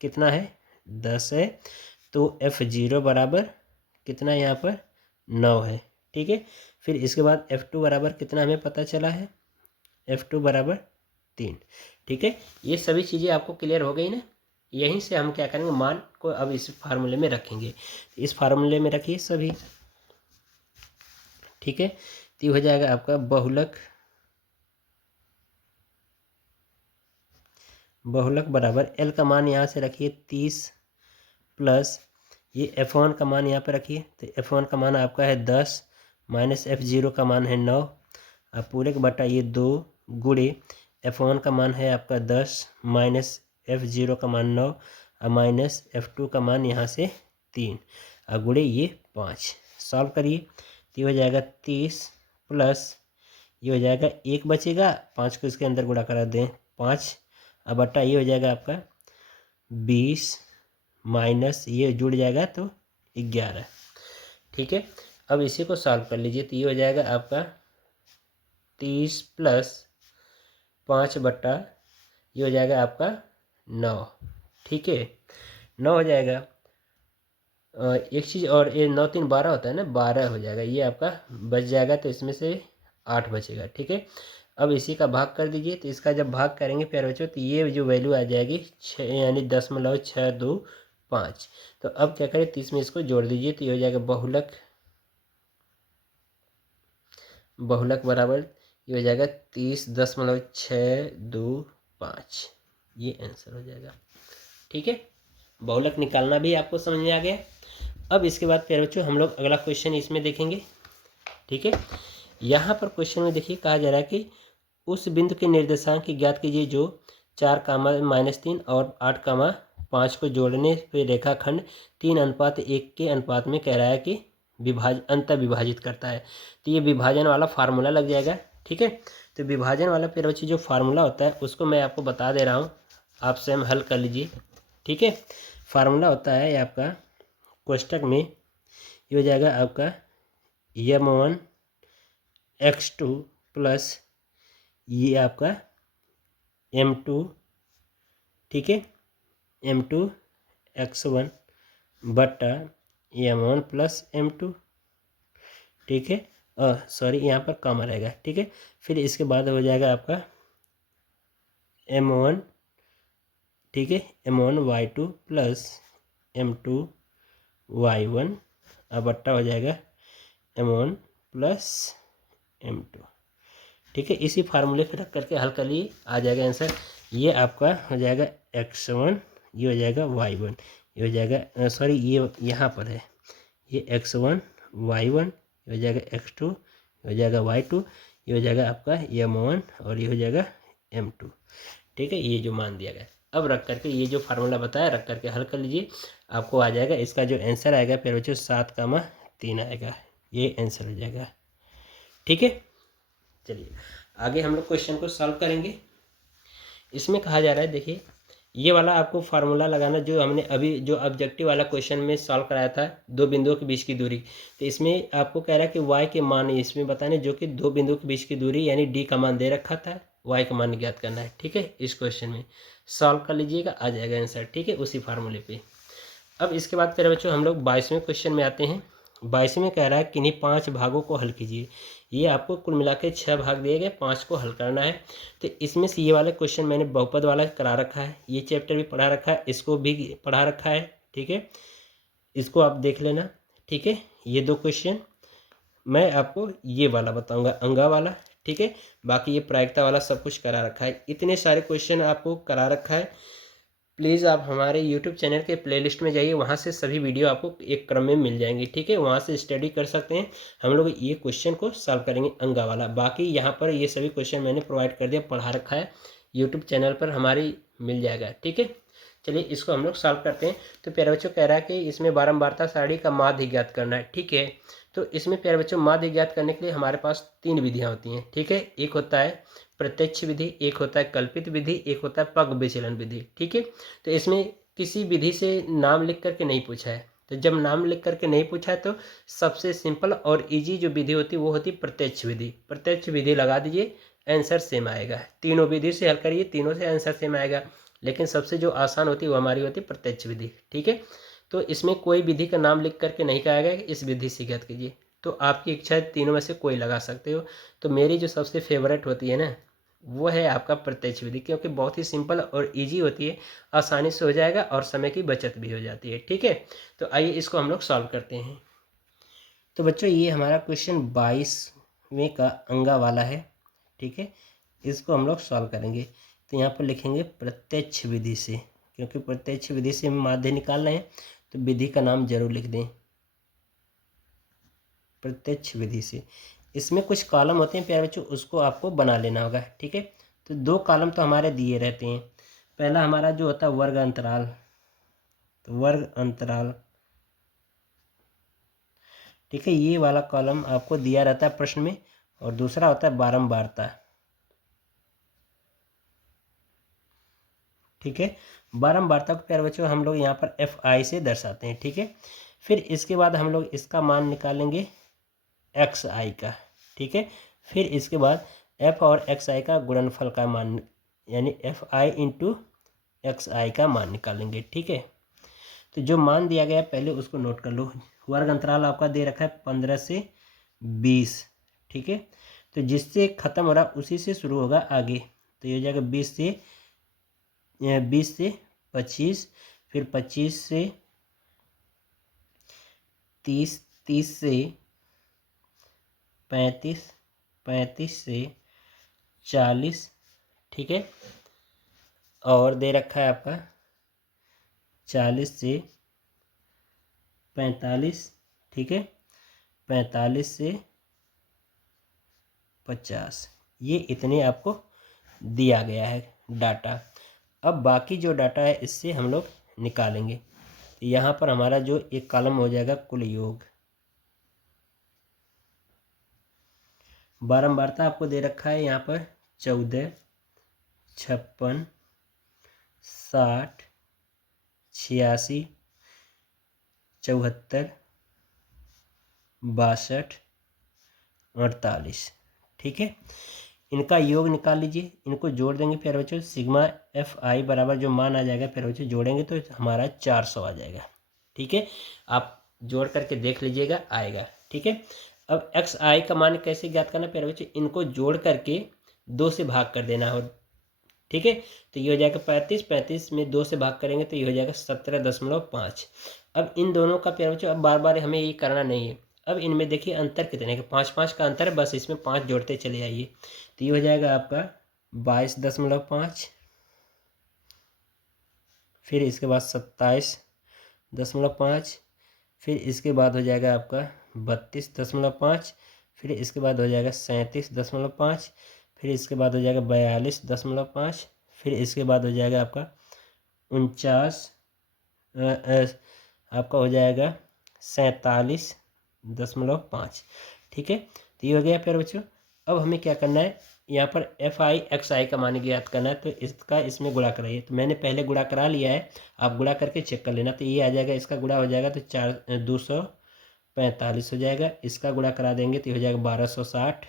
कितना है 10 है, तो F0 बराबर कितना यहाँ पर 9 है। ठीक है, फिर इसके बाद F2 बराबर कितना हमें पता चला है F2 बराबर 3। ठीक है, ये सभी चीज़ें आपको क्लियर हो गई ना। यहीं से हम क्या करेंगे मान को अब इस फार्मूले में रखेंगे। इस फार्मूले में रखिए सभी। ठीक है, तो ये हो जाएगा आपका बहुलक बराबर L का मान यहाँ से रखिए 30 प्लस ये F1 का मान यहाँ पर रखिए। तो F1 का मान आपका है 10 माइनस F0 का मान है 9 अब पूरे का बटा ये 2 गुणे F1 का मान है आपका 10 माइनस F0 का मान 9 और माइनस F2 का मान यहाँ से 3 और गुणे ये 5। सॉल्व करिए तो ये हो जाएगा 30 प्लस ये हो जाएगा 1 बचेगा 5 को इसके अंदर गुणा करा दें 5 अब बटा ये हो जाएगा आपका 20 माइनस ये जुड़ जाएगा तो 11। ठीक है, अब इसी को सॉल्व कर लीजिए तो ये हो जाएगा आपका 30 प्लस 5 बटा ये हो जाएगा आपका 9। ठीक है, 9 हो जाएगा। एक चीज़ और ये 9 3 12 होता है ना 12 हो जाएगा, ये आपका बच जाएगा तो इसमें से 8 बचेगा। ठीक है, अब इसी का भाग कर दीजिए तो इसका जब भाग करेंगे प्यारे बच्चों तो ये जो वैल्यू आ जाएगी 6 यानी 10.625। तो अब क्या करें 30 में इसको जोड़ दीजिए तो ये हो जाएगा बहुलक बराबर ये हो जाएगा 30.625। ये आंसर हो जाएगा। ठीक है, बहुलक निकालना भी आपको समझ में आ गया। अब इसके बाद प्यारे बच्चों हम लोग अगला क्वेश्चन इसमें देखेंगे। ठीक है, यहाँ पर क्वेश्चन में देखिए कहा जा रहा है कि उस बिंदु के निर्देशांक की ज्ञात कीजिए जो 4, -3 और 8, 5 को जोड़ने पे रेखाखंड 3:1 के अनुपात में कह रहा है कि अंतर विभाजित करता है। तो ये विभाजन वाला फार्मूला लग जाएगा। ठीक है, तो विभाजन वाला फिर बच्चे जो फार्मूला होता है उसको मैं आपको बता दे रहा हूँ, आप स्वयं हल कर लीजिए। ठीक है, फार्मूला होता है आपका कोष्टक में, ये हो जाएगा आपका m1x2 प्लस ये आपका m2, ठीक है, m2x1 बटा m1 प्लस m2। ठीक है, सॉरी यहाँ पर कॉमा रहेगा। ठीक है, फिर इसके बाद हो जाएगा आपका m1, ठीक है, m1y2 प्लस m2y1 अब बट्टा हो जाएगा m1 प्लस m2। ठीक है, इसी फार्मूले पे रख करके हल कर लिए, आ जाएगा आंसर। ये आपका हो जाएगा x1, ये हो जाएगा y1, ये हो जाएगा सॉरी ये यहाँ पर है, ये x1 y1, ये हो जाएगा x2, ये हो जाएगा y2, ये हो जाएगा आपका m1 और ये हो जाएगा m2। ठीक है, ये जो मान दिया गया, अब रख करके ये जो फार्मूला बताया रख करके हल कर लीजिए, आपको आ जाएगा। इसका जो आंसर आएगा फिर बच्चों 7, 3 आएगा, ये आंसर हो जाएगा। ठीक है, चलिए आगे हम लोग क्वेश्चन को सॉल्व करेंगे। इसमें कहा जा रहा है, देखिए ये वाला आपको फार्मूला लगाना जो हमने अभी जो ऑब्जेक्टिव वाला क्वेश्चन में सॉल्व कराया था, दो बिंदुओं के बीच की दूरी। तो इसमें आपको कह रहा है कि y के मान इसमें बताने जो कि दो बिंदुओं के बीच की दूरी यानी d का मान दे रखा था, y का मान ज्ञात करना है। ठीक है, इस क्वेश्चन में सॉल्व कर लीजिएगा, आ जाएगा आंसर। ठीक है, उसी फार्मूले पे। अब इसके बाद फिर बच्चों हम लोग 22वें क्वेश्चन में आते हैं। 22वें कह रहा है किन्हीं 5 भागों को हल कीजिए। ये आपको कुल मिला के 6 भाग दिए गए, 5 को हल करना है। तो इसमें से ये वाले क्वेश्चन मैंने बहुपद वाला करा रखा है, ये चैप्टर भी पढ़ा रखा है, इसको भी पढ़ा रखा है। ठीक है, इसको आप देख लेना। ठीक है, ये 2 क्वेश्चन मैं आपको ये वाला बताऊंगा, अंगा वाला। ठीक है, बाकी ये प्रायिकता वाला सब कुछ करा रखा है। इतने सारे क्वेश्चन आपको करा रखा है। प्लीज़ आप हमारे YouTube चैनल के प्लेलिस्ट में जाइए, वहाँ से सभी वीडियो आपको एक क्रम में मिल जाएंगे। ठीक है, वहाँ से स्टडी कर सकते हैं। हम लोग ये क्वेश्चन को सॉल्व करेंगे अंगा वाला। बाकी यहाँ पर ये सभी क्वेश्चन मैंने प्रोवाइड कर दिया, पढ़ा रखा है, YouTube चैनल पर हमारी मिल जाएगा। ठीक है, चलिए इसको हम लोग सॉल्व करते हैं। तो प्यारे बच्चों कह रहा है कि इसमें बारंबारता सारणी का माध्य ज्ञात करना है। ठीक है, तो इसमें प्यारे बच्चों माध्य ज्ञात करने के लिए हमारे पास 3 विधियाँ होती हैं। ठीक है, एक होता है प्रत्यक्ष विधि, एक होता है कल्पित विधि, एक होता है पग विचलन विधि। ठीक है, तो इसमें किसी विधि से नाम लिख करके नहीं पूछा है। तो जब नाम लिख करके नहीं पूछा है तो सबसे सिंपल और इजी जो विधि होती है वो होती है प्रत्यक्ष विधि। प्रत्यक्ष विधि लगा दीजिए, आंसर सेम आएगा। तीनों विधि से हल करिए, तीनों से आंसर सेम आएगा, लेकिन सबसे जो आसान होती है वो हमारी होती है प्रत्यक्ष विधि। ठीक है, तो इसमें कोई विधि का नाम लिख करके नहीं कहा गया कि इस विधि से ज्ञात कीजिए, तो आपकी इच्छा है, तीनों में से कोई लगा सकते हो। तो मेरी जो सबसे फेवरेट होती है ना वो है आपका प्रत्यक्ष विधि, क्योंकि बहुत ही सिंपल और इजी होती है, आसानी से हो जाएगा और समय की बचत भी हो जाती है। ठीक है, तो आइए इसको हम लोग सॉल्व करते हैं। तो बच्चों ये हमारा क्वेश्चन 22वें का अंगा वाला है। ठीक है, इसको हम लोग सॉल्व करेंगे। तो यहाँ पर लिखेंगे प्रत्यक्ष विधि से, क्योंकि प्रत्यक्ष विधि से हम माध्य निकाल रहे हैं तो विधि का नाम जरूर लिख दें, प्रत्यक्ष विधि से। इसमें कुछ कॉलम होते हैं प्यारे बच्चों, उसको आपको बना लेना होगा। ठीक है, तो 2 कॉलम तो हमारे दिए रहते हैं। पहला हमारा जो होता है वर्ग अंतराल, तो वर्ग अंतराल। ठीक है, ये वाला कॉलम आपको दिया रहता है प्रश्न में। और दूसरा होता है बारंबारता। ठीक है, बारंबारता को प्यारे बच्चों हम लोग यहाँ पर FI से दर्शाते हैं। ठीक है, फिर इसके बाद हम लोग इसका मान निकालेंगे XI का। ठीक है, फिर इसके बाद F और XI का गुणनफल का मान, यानी FI इंटू XI का मान निकालेंगे। ठीक है, तो जो मान दिया गया है पहले उसको नोट कर लो। वर्ग अंतराल आपका दे रखा है 15 से 20। ठीक है, तो जिससे ख़त्म हो रहा उसी से शुरू होगा आगे। तो ये हो जाएगा 20 से 25, फिर 25 से 30, 30 से 35, 35 से 40। ठीक है, और दे रखा है आपका 40 से 45। ठीक है, 45 से 50, ये इतने आपको दिया गया है डाटा। अब बाकी जो डाटा है इससे हम लोग निकालेंगे। तो यहाँ पर हमारा जो एक कॉलम हो जाएगा कुल योग। बारंबारता आपको दे रखा है यहाँ पर 14, 56, 60, 86, 74, 62, 48। ठीक है, इनका योग निकाल लीजिए, इनको जोड़ देंगे प्यारे बच्चों। सिग्मा एफ आई बराबर जो मान आ जाएगा प्यारे बच्चों, जोड़ेंगे तो हमारा 400 आ जाएगा। ठीक है, आप जोड़ करके देख लीजिएगा, आएगा। ठीक है, अब एक्स आई का मान कैसे ज्ञात करना प्यारे बच्चों, इनको जोड़ करके 2 से भाग कर देना हो। ठीक है, तो ये हो जाएगा 35, 35 में 2 से भाग करेंगे तो ये हो जाएगा 17.5। अब इन दोनों का प्यारे बच्चों अब बार बार हमें ये करना नहीं है। अब इनमें देखिए अंतर कितने का, 5 का अंतर है, बस इसमें 5 जोड़ते चले आइए। तो ये हो जाएगा आपका 22.5, फिर इसके बाद 27.5, फिर इसके बाद हो जाएगा आपका 32.5, फिर इसके बाद हो जाएगा 37.5, फिर इसके बाद हो जाएगा 42.5, फिर इसके बाद हो जाएगा आपका 49, आपका हो जाएगा 47.5। ठीक है, तो ये हो गया प्यारे बच्चों। अब हमें क्या करना है, यहाँ पर एफ आई एक्स आई का मान ज्ञात करना है, तो इसका इसमें गुणा कराइए। तो मैंने पहले गुणा करा लिया है, आप गुणा करके चेक कर लेना। तो ये आ जाएगा, इसका गुणा हो जाएगा तो 245 हो जाएगा। इसका गुणा करा देंगे तो हो जाएगा 1260,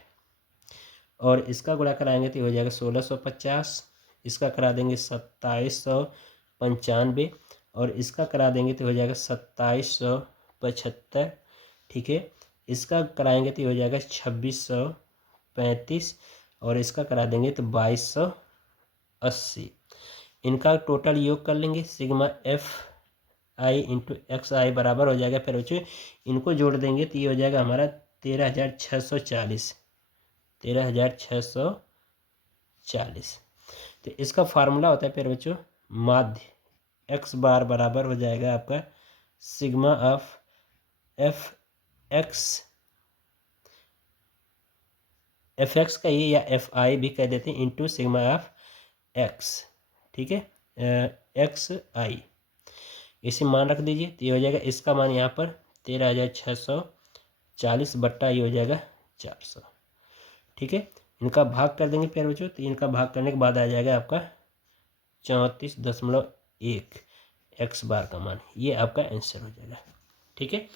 और इसका गुणा कराएंगे तो हो जाएगा 1650, इसका करा देंगे 2795, और इसका करा देंगे तो हो जाएगा 2775। ठीक है, इसका कराएंगे तो हो जाएगा 2635, और इसका करा देंगे तो 2280। इनका टोटल योग कर लेंगे, sigma F I into X I बराबर हो जाएगा, फिर बच्चों इनको जोड़ देंगे तो ये हो जाएगा हमारा 13,640, 13,640। तो इसका फार्मूला होता है फिर बच्चों माध्य एक्स बार बराबर हो जाएगा आपका सिग्मा ऑफ एफ एक्स का ये या एफ आई भी कह देते हैं इंटू सिग्मा ऑफ एक्स। ठीक है, एक्स आई इसे मान रख दीजिए तो ये हो जाएगा, इसका मान यहाँ पर 13,640 बट्टा ये हो जाएगा 400। ठीक है, इनका भाग कर देंगे प्यारे बच्चों, तो इनका भाग करने के बाद आ जाएगा आपका 34.1 एक्स बार का मान, ये आपका आंसर हो जाएगा। ठीक है,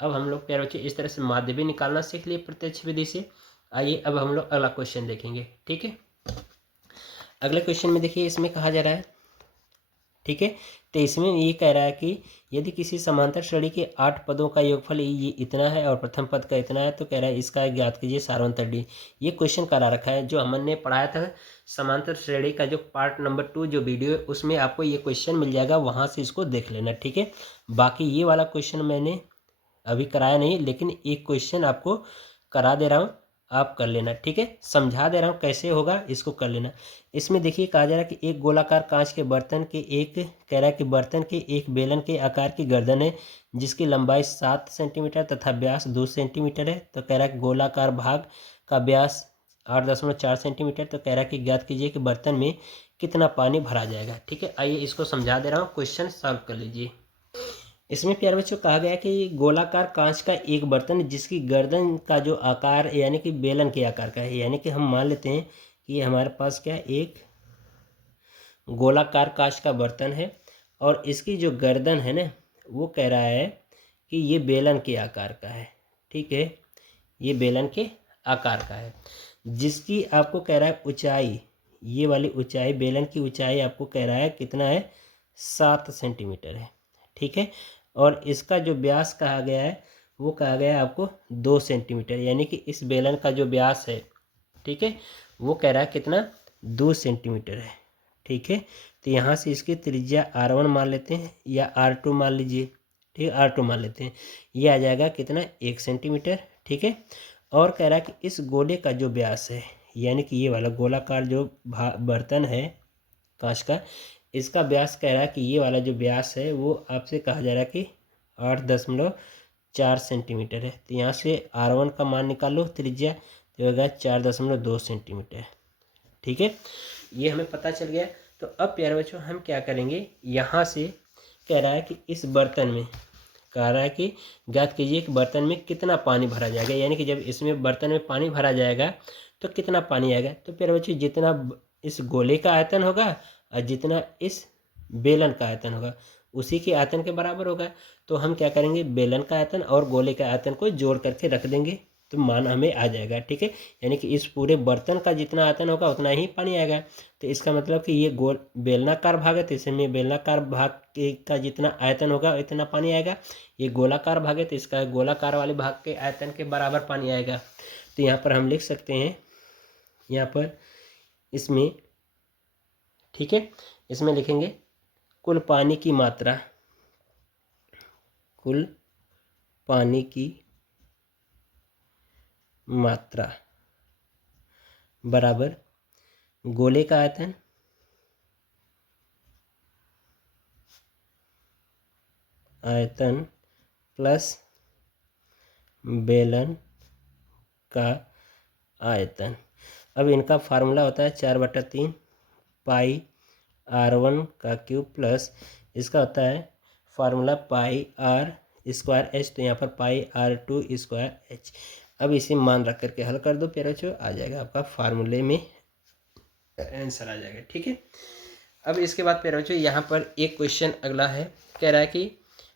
अब हम लोग प्यारे बच्चों इस तरह से माध्य भी निकालना सीख लिए प्रत्यक्ष विधि से। आइए अब हम लोग अगला क्वेश्चन देखेंगे। ठीक है, अगले क्वेश्चन में देखिए इसमें कहा जा रहा है, ठीक है, तो इसमें ये कह रहा है कि यदि किसी समांतर श्रेणी के 8 पदों का योगफल ये इतना है और प्रथम पद का इतना है, तो कह रहा है इसका ज्ञात कीजिए सारांतर डी। ये क्वेश्चन करा रखा है, जो हमने पढ़ाया था समांतर श्रेणी का जो पार्ट नंबर 2 जो वीडियो है उसमें आपको ये क्वेश्चन मिल जाएगा, वहाँ से इसको देख लेना। ठीक है, बाकी ये वाला क्वेश्चन मैंने अभी कराया नहीं, लेकिन एक क्वेश्चन आपको करा दे रहा हूँ, आप कर लेना। ठीक है, समझा दे रहा हूँ कैसे होगा, इसको कर लेना। इसमें देखिए कहा जा रहा है कि एक गोलाकार कांच के बर्तन के एक कह रहा है कि बर्तन के एक बेलन के आकार की गर्दन है जिसकी लंबाई 7 सेंटीमीटर तथा व्यास 2 सेंटीमीटर है। तो कह रहा है कि गोलाकार भाग का व्यास 8.4 सेंटीमीटर। तो कह रहा है कि ज्ञात कीजिए कि बर्तन में कितना पानी भरा जाएगा। ठीक है, आइए इसको समझा दे रहा हूँ, क्वेश्चन सॉल्व कर लीजिए। इसमें प्यारे बच्चों कहा गया कि गोलाकार कांच का एक बर्तन जिसकी गर्दन का जो आकार यानी कि बेलन के आकार का है, यानी कि हम मान लेते हैं कि ये हमारे पास क्या एक गोलाकार कांच का बर्तन है और इसकी जो गर्दन है ना वो कह रहा है कि ये बेलन के आकार का है। ठीक है, ये बेलन के आकार का है जिसकी आपको कह रहा है ऊंचाई, ये वाली ऊंचाई बेलन की ऊंचाई आपको कह रहा है कितना है 7 सेंटीमीटर है। ठीक है, और इसका जो व्यास कहा गया है वो कहा गया है आपको 2 सेंटीमीटर, यानी कि इस बेलन का जो व्यास है, ठीक है, वो कह रहा है कितना 2 सेंटीमीटर है। ठीक है, तो यहाँ से इसकी त्रिज्या R1 मान लेते हैं या R2 मान लीजिए। ठीक है, R2 मान लेते हैं, ये आ जाएगा कितना 1 सेंटीमीटर। ठीक है, और कह रहा है कि इस गोले का जो व्यास है यानी कि ये वाला गोलाकार जो बर्तन है कांच का, इसका व्यास कह रहा है कि ये वाला जो व्यास है वो आपसे कहा जा रहा है कि 8.4 सेंटीमीटर है। तो यहाँ से R1 का मान निकालो त्रिज्या, तो होगा 4.2 सेंटीमीटर। ठीक है, ये हमें पता चल गया। तो अब प्यारे बच्चों हम क्या करेंगे, यहाँ से कह रहा है कि इस बर्तन में कह रहा है कि ज्ञात कीजिए कि बर्तन में कितना पानी भरा जाएगा, यानी कि जब इसमें बर्तन में पानी भरा जाएगा तो कितना पानी आएगा। तो प्यारे बच्चों जितना इस गोले का आयतन होगा और जितना इस बेलन का आयतन होगा उसी के आयतन के बराबर होगा। तो हम क्या करेंगे, बेलन का आयतन और गोले का आयतन को जोड़ करके रख देंगे तो मान हमें आ जाएगा। ठीक है, यानी कि इस पूरे बर्तन का जितना आयतन होगा उतना ही पानी आएगा। तो इसका मतलब कि ये गोल बेलनाकार भाग है तो इसमें बेलनाकार भाग का जितना आयतन होगा इतना पानी आएगा। ये गोलाकार भाग है तो इसका गोलाकार वाले भाग के आयतन के बराबर पानी आएगा। तो यहाँ पर हम लिख सकते हैं, यहाँ पर इसमें, ठीक है, इसमें लिखेंगे कुल पानी की मात्रा, कुल पानी की मात्रा बराबर गोले का आयतन प्लस बेलन का आयतन। अब इनका फार्मूला होता है 4/3 पाई r1 का क्यूब प्लस इसका होता है फार्मूला पाई r स्क्वायर एच, तो यहाँ पर पाई r2 स्क्वायर एच। अब इसे मान रख करके हल कर दो प्यारे बच्चों, आ जाएगा आपका फार्मूले में आंसर आ जाएगा। ठीक है, अब इसके बाद प्यारे बच्चों यहाँ पर एक क्वेश्चन अगला है, कह रहा है कि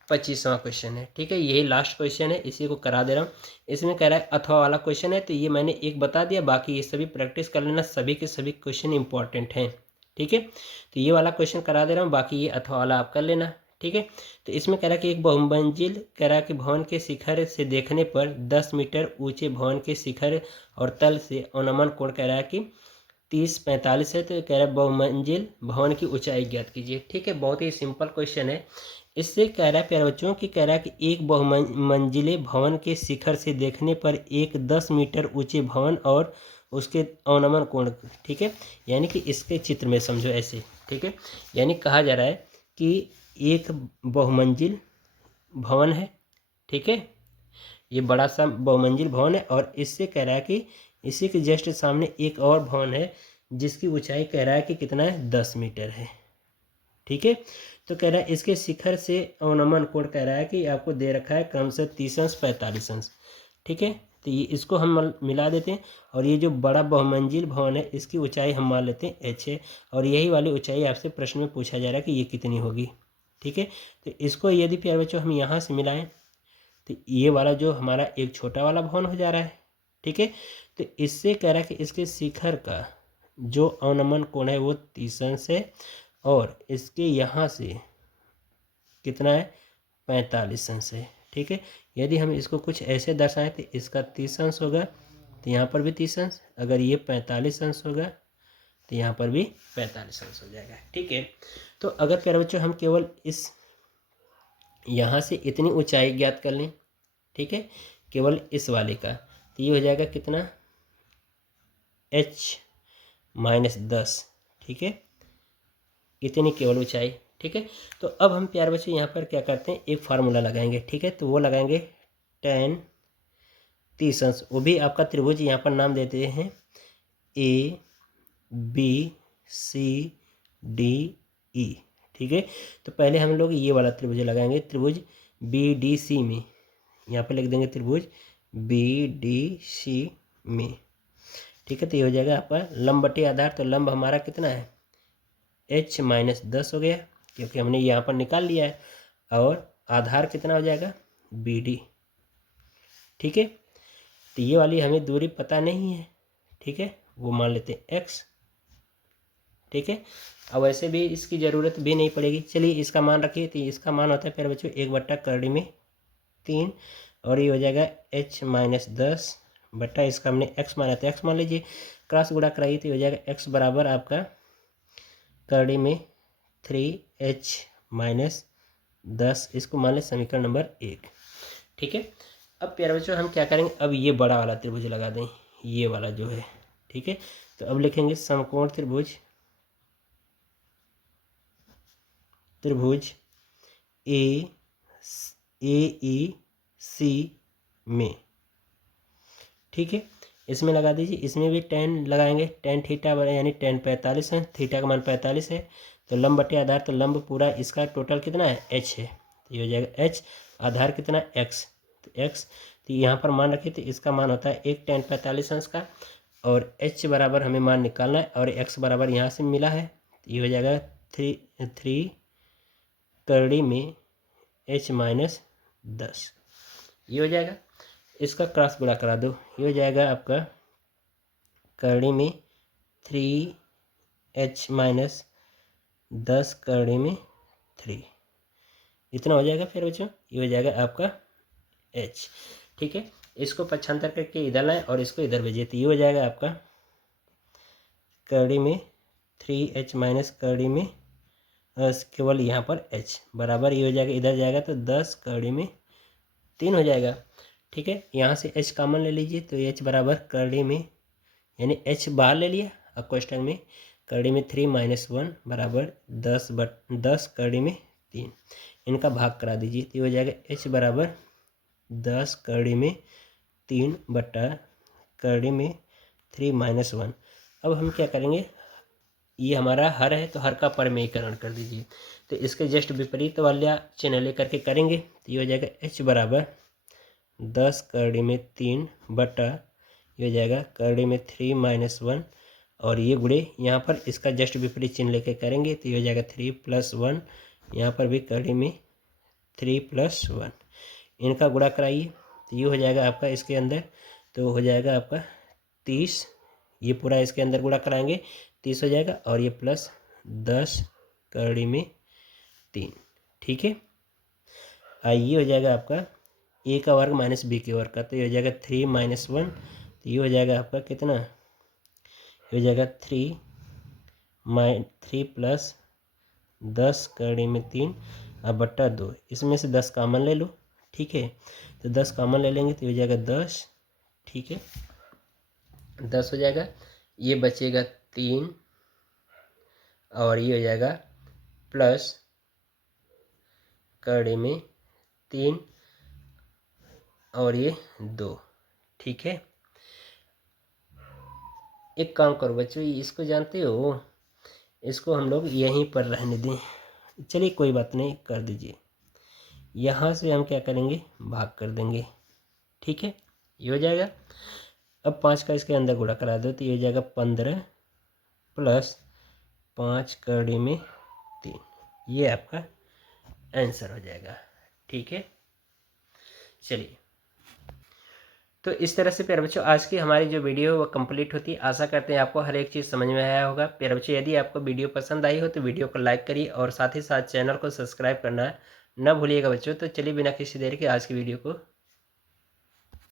25वां क्वेश्चन है। ठीक है, यही लास्ट क्वेश्चन है, इसी को करा दे रहा हूँ। इसमें कह रहा है अथवा वाला क्वेश्चन है, तो ये मैंने एक बता दिया, बाकी ये सभी प्रैक्टिस कर लेना, सभी के सभी क्वेश्चन इंपॉर्टेंट हैं। ठीक है, तो ये वाला क्वेश्चन करा दे रहा हूँ, बाकी ये अथवा वाला आप कर लेना। ठीक है, तो इसमें कह रहा है कि एक बहुमंजिल कह रहा है कि भवन के शिखर से देखने पर 10 मीटर ऊंचे भवन के शिखर और तल से अनुमान कोण कह रहा है कि 30-45 है। तो कह रहा है बहुमंजिल भवन की ऊंचाई ज्ञात कीजिए। ठीक है, बहुत ही सिंपल क्वेश्चन है। इससे कह रहा है प्यारे बच्चों कि कह रहा है कि एक बहुमंजिले भवन के शिखर से देखने पर एक 10 मीटर ऊंचे भवन और उसके अवनमन कोण। ठीक है, यानी कि इसके चित्र में समझो ऐसे। ठीक है, यानी कहा जा रहा है कि एक बहुमंजिल भवन है। ठीक है, ये बड़ा सा बहुमंजिल भवन है और इससे कह रहा है कि इसी के जस्ट सामने एक और भवन है जिसकी ऊंचाई कह रहा है कि कितना है, 10 मीटर है। ठीक है, तो कह रहा है इसके शिखर से अवनमन कोण कह रहा है कि आपको दे रखा है क्रमशः 30 अंश 45 अंश। ठीक है, तो ये इसको हम मिला देते हैं और ये जो बड़ा बहुमंजिल भवन है इसकी ऊंचाई हम मान लेते हैं h है और यही वाली ऊंचाई आपसे प्रश्न में पूछा जा रहा है कि ये कितनी होगी। ठीक है, तो इसको यदि प्यारे बच्चों हम यहाँ से मिलाएं तो ये वाला जो हमारा एक छोटा वाला भवन हो जा रहा है। ठीक है, तो इससे कह रहा है कि इसके शिखर का जो अवनमन कोण है वो 30 अंश है और इसके यहाँ से कितना है, 45 अंश है। ठीक है, यदि हम इसको कुछ ऐसे दर्शाएं तो इसका 30 अंश होगा तो यहाँ पर भी 30 अंश, अगर ये 45 अंश होगा तो यहाँ पर भी 45 अंश हो जाएगा। ठीक है, तो अगर प्यारे बच्चों हम केवल इस यहाँ से इतनी ऊंचाई ज्ञात कर लें, ठीक है, केवल इस वाले का, तो ये हो जाएगा कितना, h-10। ठीक है, इतनी केवल ऊंचाई। ठीक है, तो अब हम प्यारे बच्चों यहाँ पर क्या करते हैं, एक फार्मूला लगाएंगे। ठीक है, तो वो लगाएंगे tan 30 अंश, वो भी आपका त्रिभुज यहाँ पर नाम देते हैं ABCDE। ठीक है, तो पहले हम लोग ये वाला त्रिभुज लगाएंगे, त्रिभुज BDC में, यहाँ पर लिख देंगे त्रिभुज BDC में। ठीक है, तो ये हो जाएगा आपका लंब बटे आधार, तो लंब हमारा कितना है, h-10 हो गया क्योंकि हमने यहाँ पर निकाल लिया है, और आधार कितना हो जाएगा, BD। ठीक है, तो ये वाली हमें दूरी पता नहीं है। ठीक है, वो मान लेते हैं x। ठीक है, अब वैसे भी इसकी ज़रूरत भी नहीं पड़ेगी, चलिए इसका मान रखिए। तो इसका मान होता है प्यारे बच्चों 1/3 और ये हो जाएगा h-10 बट्टा इसका हमने x माना था, x मान लीजिए, क्रॉस गुणा कराइए तो हो जाएगा x बराबर आपका 3h-10, इसको मान लें समीकरण नंबर 1। ठीक है, अब प्यारे बच्चों हम क्या करेंगे, अब ये बड़ा वाला त्रिभुज लगा दें, ये वाला जो है। ठीक है, तो अब लिखेंगे समकोण त्रिभुज AEC में। ठीक है, इसमें लगा दीजिए, इसमें भी tan लगाएंगे, tan थीटा यानी tan 45 है, थीटा का मान 45 है, तो लंब बटे आधार, तो लंब पूरा इसका टोटल कितना है h है, तो ये हो जाएगा h, आधार कितना x, तो x, तो यहाँ पर मान रखिए, तो इसका मान होता है 1 tan 45 अंश का, और h बराबर हमें मान निकालना है, और x बराबर यहाँ से मिला है, तो ये हो जाएगा 3 करड़ी में h माइनस 10, ये हो जाएगा। इसका क्रॉस गुणा करा दो, ये हो जाएगा आपका करड़ी में 3h माइनस 10 करड़ी में 3, इतना हो जाएगा। फिर बच्चों ये हो जाएगा आपका h, ठीक है। इसको पक्षांतर करके इधर लाएं और इसको इधर भेजिए, तो ये हो जाएगा आपका करड़ी में 3h माइनस करड़ी में केवल यहाँ पर h बराबर, ये हो जाएगा, इधर जाएगा तो 10 करड़ी में 3 हो जाएगा, ठीक है। यहाँ से h कॉमन ले लीजिए, तो h बराबर करड़ी में, यानी h बाहर ले लिया, अब क्वेश्चन में करड़ी में 3 माइनस 1 बराबर 10 करड़ी में 3, इनका भाग करा दीजिए, तो ये हो जाएगा h बराबर 10 करड़ी में 3 बटा करड़ी में 3 माइनस 1। अब हम क्या करेंगे, ये हमारा हर है, तो हर का परमेयीकरण कर दीजिए, तो इसके जस्ट विपरीत वाला चिन्ह लेकर के करेंगे, तो ये हो जाएगा h बराबर 10 करड़ी में 3 बटा, ये हो जाएगा करड़ी में 3 माइनस 1, और ये गुणे यहाँ पर इसका जस्ट विपरीत चिन्ह लेके करेंगे, तो ये हो जाएगा 3 प्लस 1, यहाँ पर भी करड़ी में 3 प्लस 1, इनका गुणा कराइए, तो ये हो जाएगा आपका इसके अंदर, तो हो जाएगा आपका 30, ये पूरा इसके अंदर गुणा कराएंगे 30 हो जाएगा, और ये प्लस 10 करड़ी में 3, ठीक है। ये हो जाएगा आपका a का वर्ग माइनस b के वर्ग का, तो ये हो जाएगा 3 माइनस 1, तो ये हो जाएगा आपका कितना, ये हो जाएगा 3 प्लस 10 करड़ी में 3 अब बट्टा 2, इसमें से 10 कॉमन ले लो, ठीक है, तो 10 कॉमन ले लेंगे, तो ये हो जाएगा 10, ठीक है, 10 हो जाएगा, ये बचेगा 3, और ये हो जाएगा प्लस करड़ी में 3 और ये 2, ठीक है। एक काम करो बच्चों, इसको जानते हो, इसको हम लोग यहीं पर रहने दें, चलिए कोई बात नहीं, कर दीजिए, यहाँ से हम क्या करेंगे, भाग कर देंगे, ठीक है, ये हो जाएगा। अब 5 का इसके अंदर गुणा करा दो, तो ये हो जाएगा 15 प्लस 5 करड़ी में 3, ये आपका आंसर हो जाएगा, ठीक है। चलिए, तो इस तरह से प्यारे बच्चों आज की हमारी जो वीडियो है वो कंप्लीट होती है। आशा करते हैं आपको हर एक चीज़ समझ में आया होगा। प्यारे बच्चों यदि आपको वीडियो पसंद आई हो तो वीडियो को लाइक करिए और साथ ही साथ चैनल को सब्सक्राइब करना न भूलिएगा बच्चों। तो चलिए बिना किसी देर के आज की वीडियो को